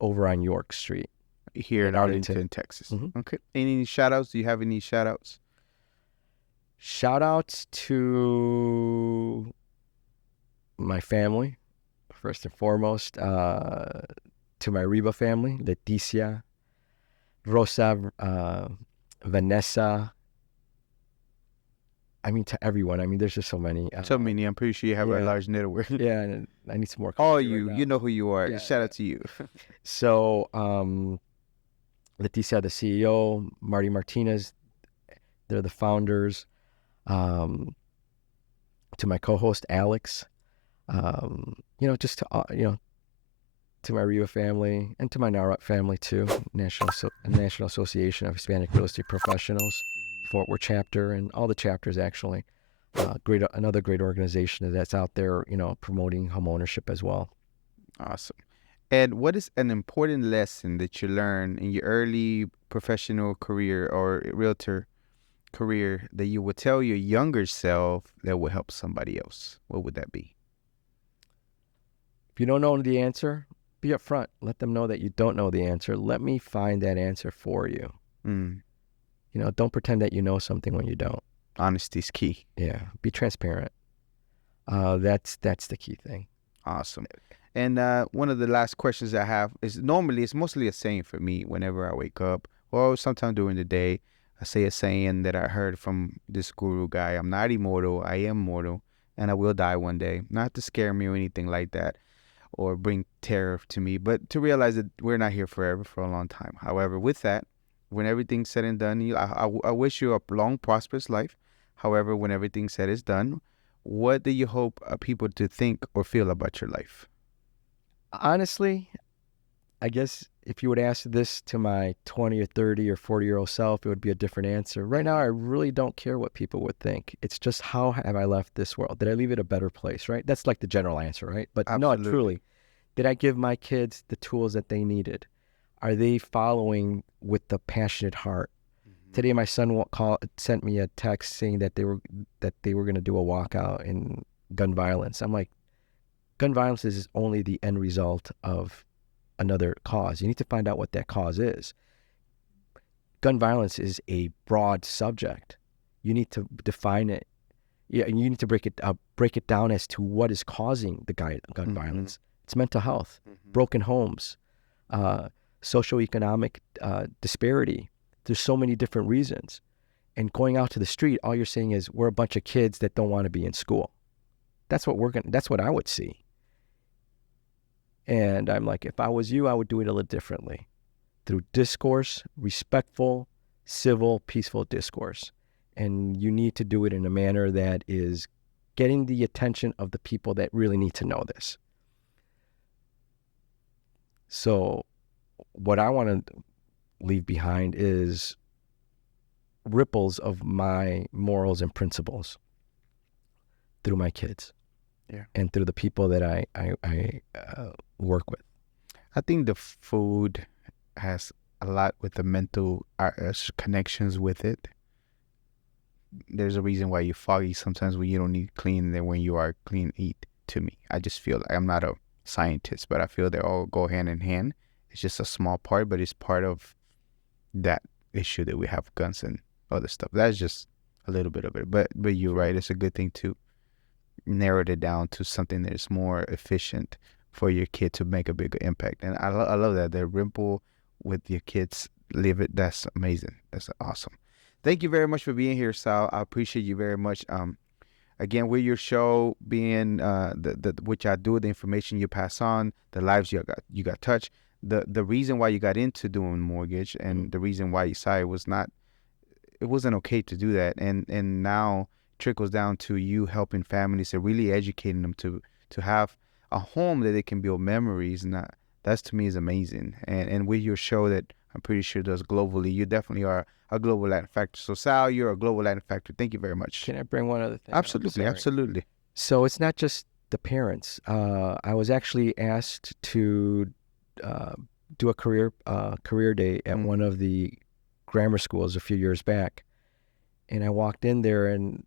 over on York Street. Here in Arlington, Texas. Mm-hmm. Okay. Any shout outs? Do you have any shout outs? Shout outs to my family, first and foremost, to my Reba family, Leticia, Rosa, Vanessa. I mean, to everyone. I mean, there's just so many. So many. I'm pretty sure you have a large network. Yeah, and I need some more. Oh, right you now. know who you are. Yeah. Shout out to you. So, Leticia, the CEO, Marty Martinez, they're the founders. To my co-host Alex, just to to my Rio family and to my Narat family too, National Association of Hispanic Real Estate Professionals, Fort Worth chapter, and all the chapters actually. Another great organization that's out there, promoting homeownership as well. Awesome. And what is an important lesson that you learned in your early professional career or realtor career that you would tell your younger self that would help somebody else? What would that be? If you don't know the answer, be upfront. Let them know that you don't know the answer. Let me find that answer for you. Don't pretend that you know something when you don't. Honesty is key. Yeah, be transparent. That's the key thing. Awesome. And one of the last questions I have is it's mostly a saying for me whenever I wake up or sometime during the day. I say a saying that I heard from this guru guy. I'm not immortal. I am mortal, and I will die one day. Not to scare me or anything like that or bring terror to me, but to realize that we're not here forever, for a long time. However, with that, when everything's said and done, I wish you a long, prosperous life. However, when everything's said is done, what do you hope people to think or feel about your life? Honestly, I guess if you would ask this to my 20 or 30 or 40-year-old self, it would be a different answer. Right now, I really don't care what people would think. It's just, how have I left this world? Did I leave it a better place, right? That's like the general answer, right? But Absolutely. No, truly, did I give my kids the tools that they needed? Are they following with the passionate heart? Today, my son sent me a text saying that they were going to do a walkout in gun violence. I'm like, gun violence is only the end result of another cause. You need to find out what that cause is. Gun violence is a broad subject. You need to define it. Yeah, and you need to break it down as to what is causing the gun violence. It's mental health, broken homes, socioeconomic disparity. There's so many different reasons. And going out to the street, all you're saying is, we're a bunch of kids that don't want to be in school. That's what I would see. And I'm like, if I was you, I would do it a little differently. Through discourse, respectful, civil, peaceful discourse. And you need to do it in a manner that is getting the attention of the people that really need to know this. So what I want to leave behind is ripples of my morals and principles through my kids. Yeah. And through the people that I work with. I think the food has a lot with the mental connections with it. There's a reason why you're foggy sometimes when you don't need clean, and then when you are clean, eat. To me, I just feel like, I'm not a scientist, but I feel they all go hand in hand. It's just a small part, but it's part of that issue that we have, guns and other stuff. That's just a little bit of it. But you're right. It's a good thing to narrow it down to something that is more efficient for your kid to make a bigger impact. And I love that. The ripple with your kids, live it. That's amazing. That's awesome. Thank you very much for being here, Sal. I appreciate you very much. Again, with your show being which I do, the information you pass on, the lives you got touched, the reason why you got into doing mortgage, and the reason why you decided it wasn't okay to do that, and now trickles down to you helping families and really educating them to have a home that they can build memories. And that's to me is amazing. And with your show that I'm pretty sure does globally, you definitely are a global Latin factor. So Sal, you're a global Latin factor. Thank you very much. Can I bring one other thing up? Absolutely, Sorry. absolutely. So it's not just the parents. I was actually asked to do a career day at one of the grammar schools a few years back, and I walked in there and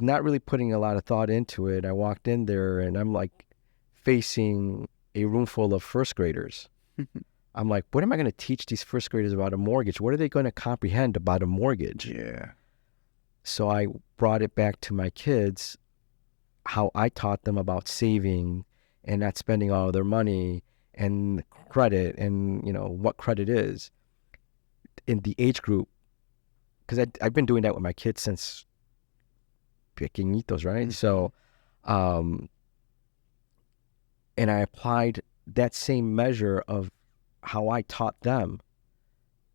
not really putting a lot of thought into it. I walked in there and I'm like facing a room full of first graders. I'm like, what am I going to teach these first graders about a mortgage? What are they going to comprehend about a mortgage? Yeah. So I brought it back to my kids, how I taught them about saving and not spending all of their money and credit and, what credit is in the age group. Because I've been doing that with my kids since pequeñitos, right? So, and I applied that same measure of how I taught them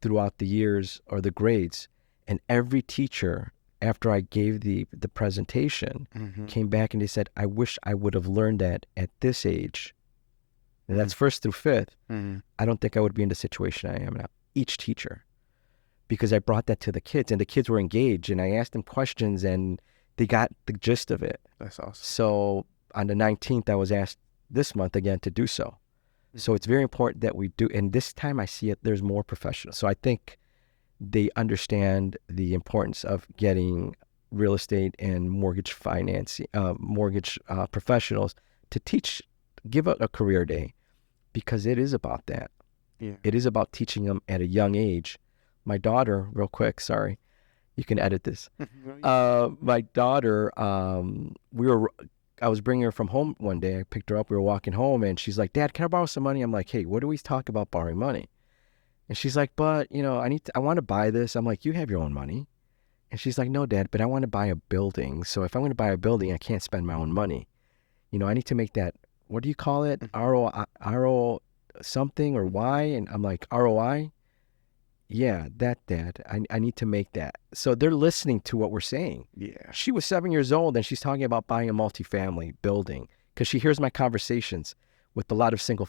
throughout the years or the grades. And every teacher, after I gave the presentation, came back and they said, I wish I would have learned that at this age. And that's first through fifth. I don't think I would be in the situation I am now. Each teacher. Because I brought that to the kids and the kids were engaged and I asked them questions and they got the gist of it. That's awesome. So on the 19th, I was asked this month again to do so. So it's very important that we do. And this time I see it, there's more professionals. So I think they understand the importance of getting real estate and mortgage financing, mortgage professionals to give a career day, because it is about that. Yeah. It is about teaching them at a young age. My daughter, real quick, sorry, you can edit this. My daughter, I was bringing her from home one day. I picked her up. We were walking home, and she's like, "Dad, can I borrow some money?" I'm like, "Hey, what do we talk about borrowing money?" And she's like, "But I want to buy this." I'm like, "You have your own money." And she's like, "No, Dad, but I want to buy a building. So if I'm going to buy a building, I can't spend my own money. I need to make that. What do you call it? RO something or Y?" And I'm like, "ROI." Yeah, that, Dad. I need to make that. So they're listening to what we're saying. Yeah. She was 7 years old and she's talking about buying a multifamily building because she hears my conversations with a lot of single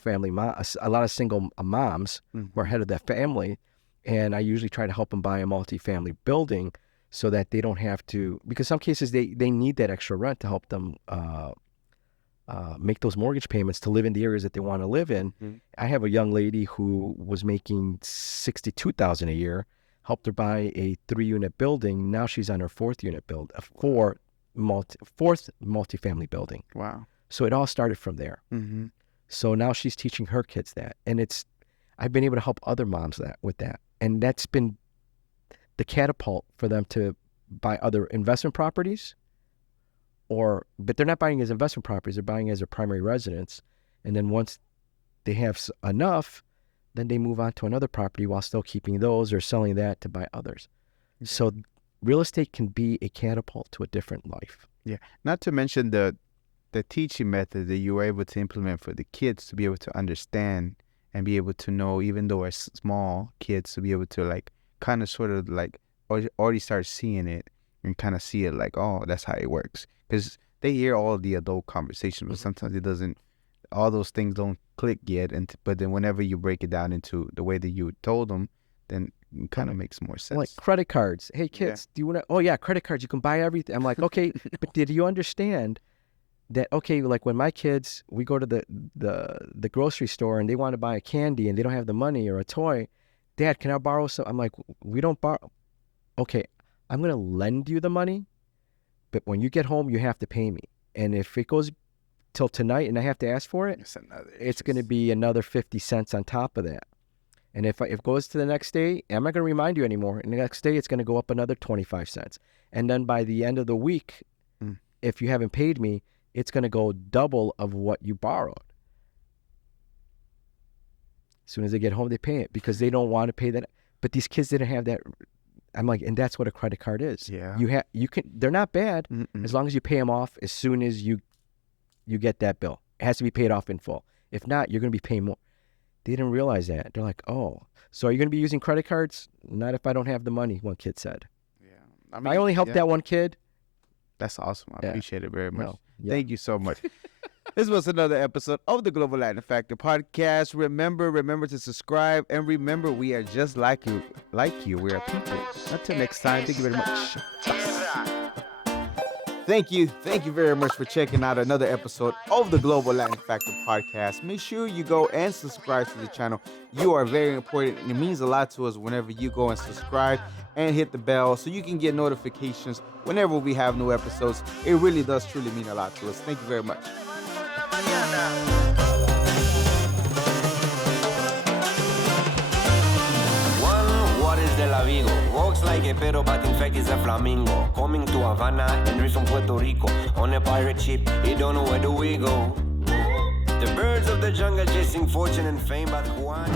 moms who are head of that family. And I usually try to help them buy a multifamily building so that they don't have to, because some cases they need that extra rent to help them make those mortgage payments to live in the areas that they want to live in. I have a young lady who was making $62,000 a year, helped her buy a 3-unit building. Now she's on her 4th unit build, fourth multifamily building. Wow. So it all started from there. So now she's teaching her kids that, and I've been able to help other moms with that, and that's been the catapult for them to buy other investment properties. But they're not buying as investment properties, they're buying as their primary residence. And then once they have enough, then they move on to another property while still keeping those or selling that to buy others. Okay. So real estate can be a catapult to a different life. Yeah. Not to mention the teaching method that you were able to implement for the kids to be able to understand and be able to know, even though we're small kids, to be able to kind of sort of already start seeing it and kind of see it oh, that's how it works. Because they hear all the adult conversations, but sometimes it doesn't, all those things don't click yet. But then whenever you break it down into the way that you told them, then it kind of makes more sense. Like credit cards. Hey, kids, do you want to, oh yeah, credit cards, you can buy everything. I'm like, okay, but did you understand that, okay, like when my kids, we go to the grocery store and they want to buy a candy and they don't have the money or a toy, Dad, can I borrow some? I'm like, we don't borrow. Okay, I'm going to lend you the money, but when you get home, you have to pay me. And if it goes till tonight and I have to ask for it, it's going to be another 50 cents on top of that. And if it goes to the next day, I'm not going to remind you anymore. And the next day, it's going to go up another 25 cents. And then by the end of the week, if you haven't paid me, it's going to go double of what you borrowed. As soon as they get home, they pay it because they don't want to pay that. But these kids didn't have that. I'm like, and that's what a credit card is. Yeah. They're not bad as long as you pay them off as soon as you get that bill. It has to be paid off in full. If not, you're going to be paying more. They didn't realize that. They're like, oh, so are you going to be using credit cards? Not if I don't have the money, one kid said. Yeah. I only helped that one kid. That's awesome. I appreciate it very much. No. Yeah. Thank you so much. This was another episode of the Global Latin Factor podcast. Remember to subscribe, and remember, we are just like you. We are people. Until next time, thank you very much. Thank you very much for checking out another episode of the Global Latin Factor podcast. Make sure you go and subscribe to the channel. You are very important, and it means a lot to us whenever you go and subscribe and hit the bell so you can get notifications whenever we have new episodes. It really does truly mean a lot to us. Thank you very much. What is de la Vigo? Walks like a pero but in fact is a flamingo. Coming to Havana and reach from Puerto Rico. On a pirate ship, you don't know where do we go. The birds of the jungle chasing fortune and fame, but Juan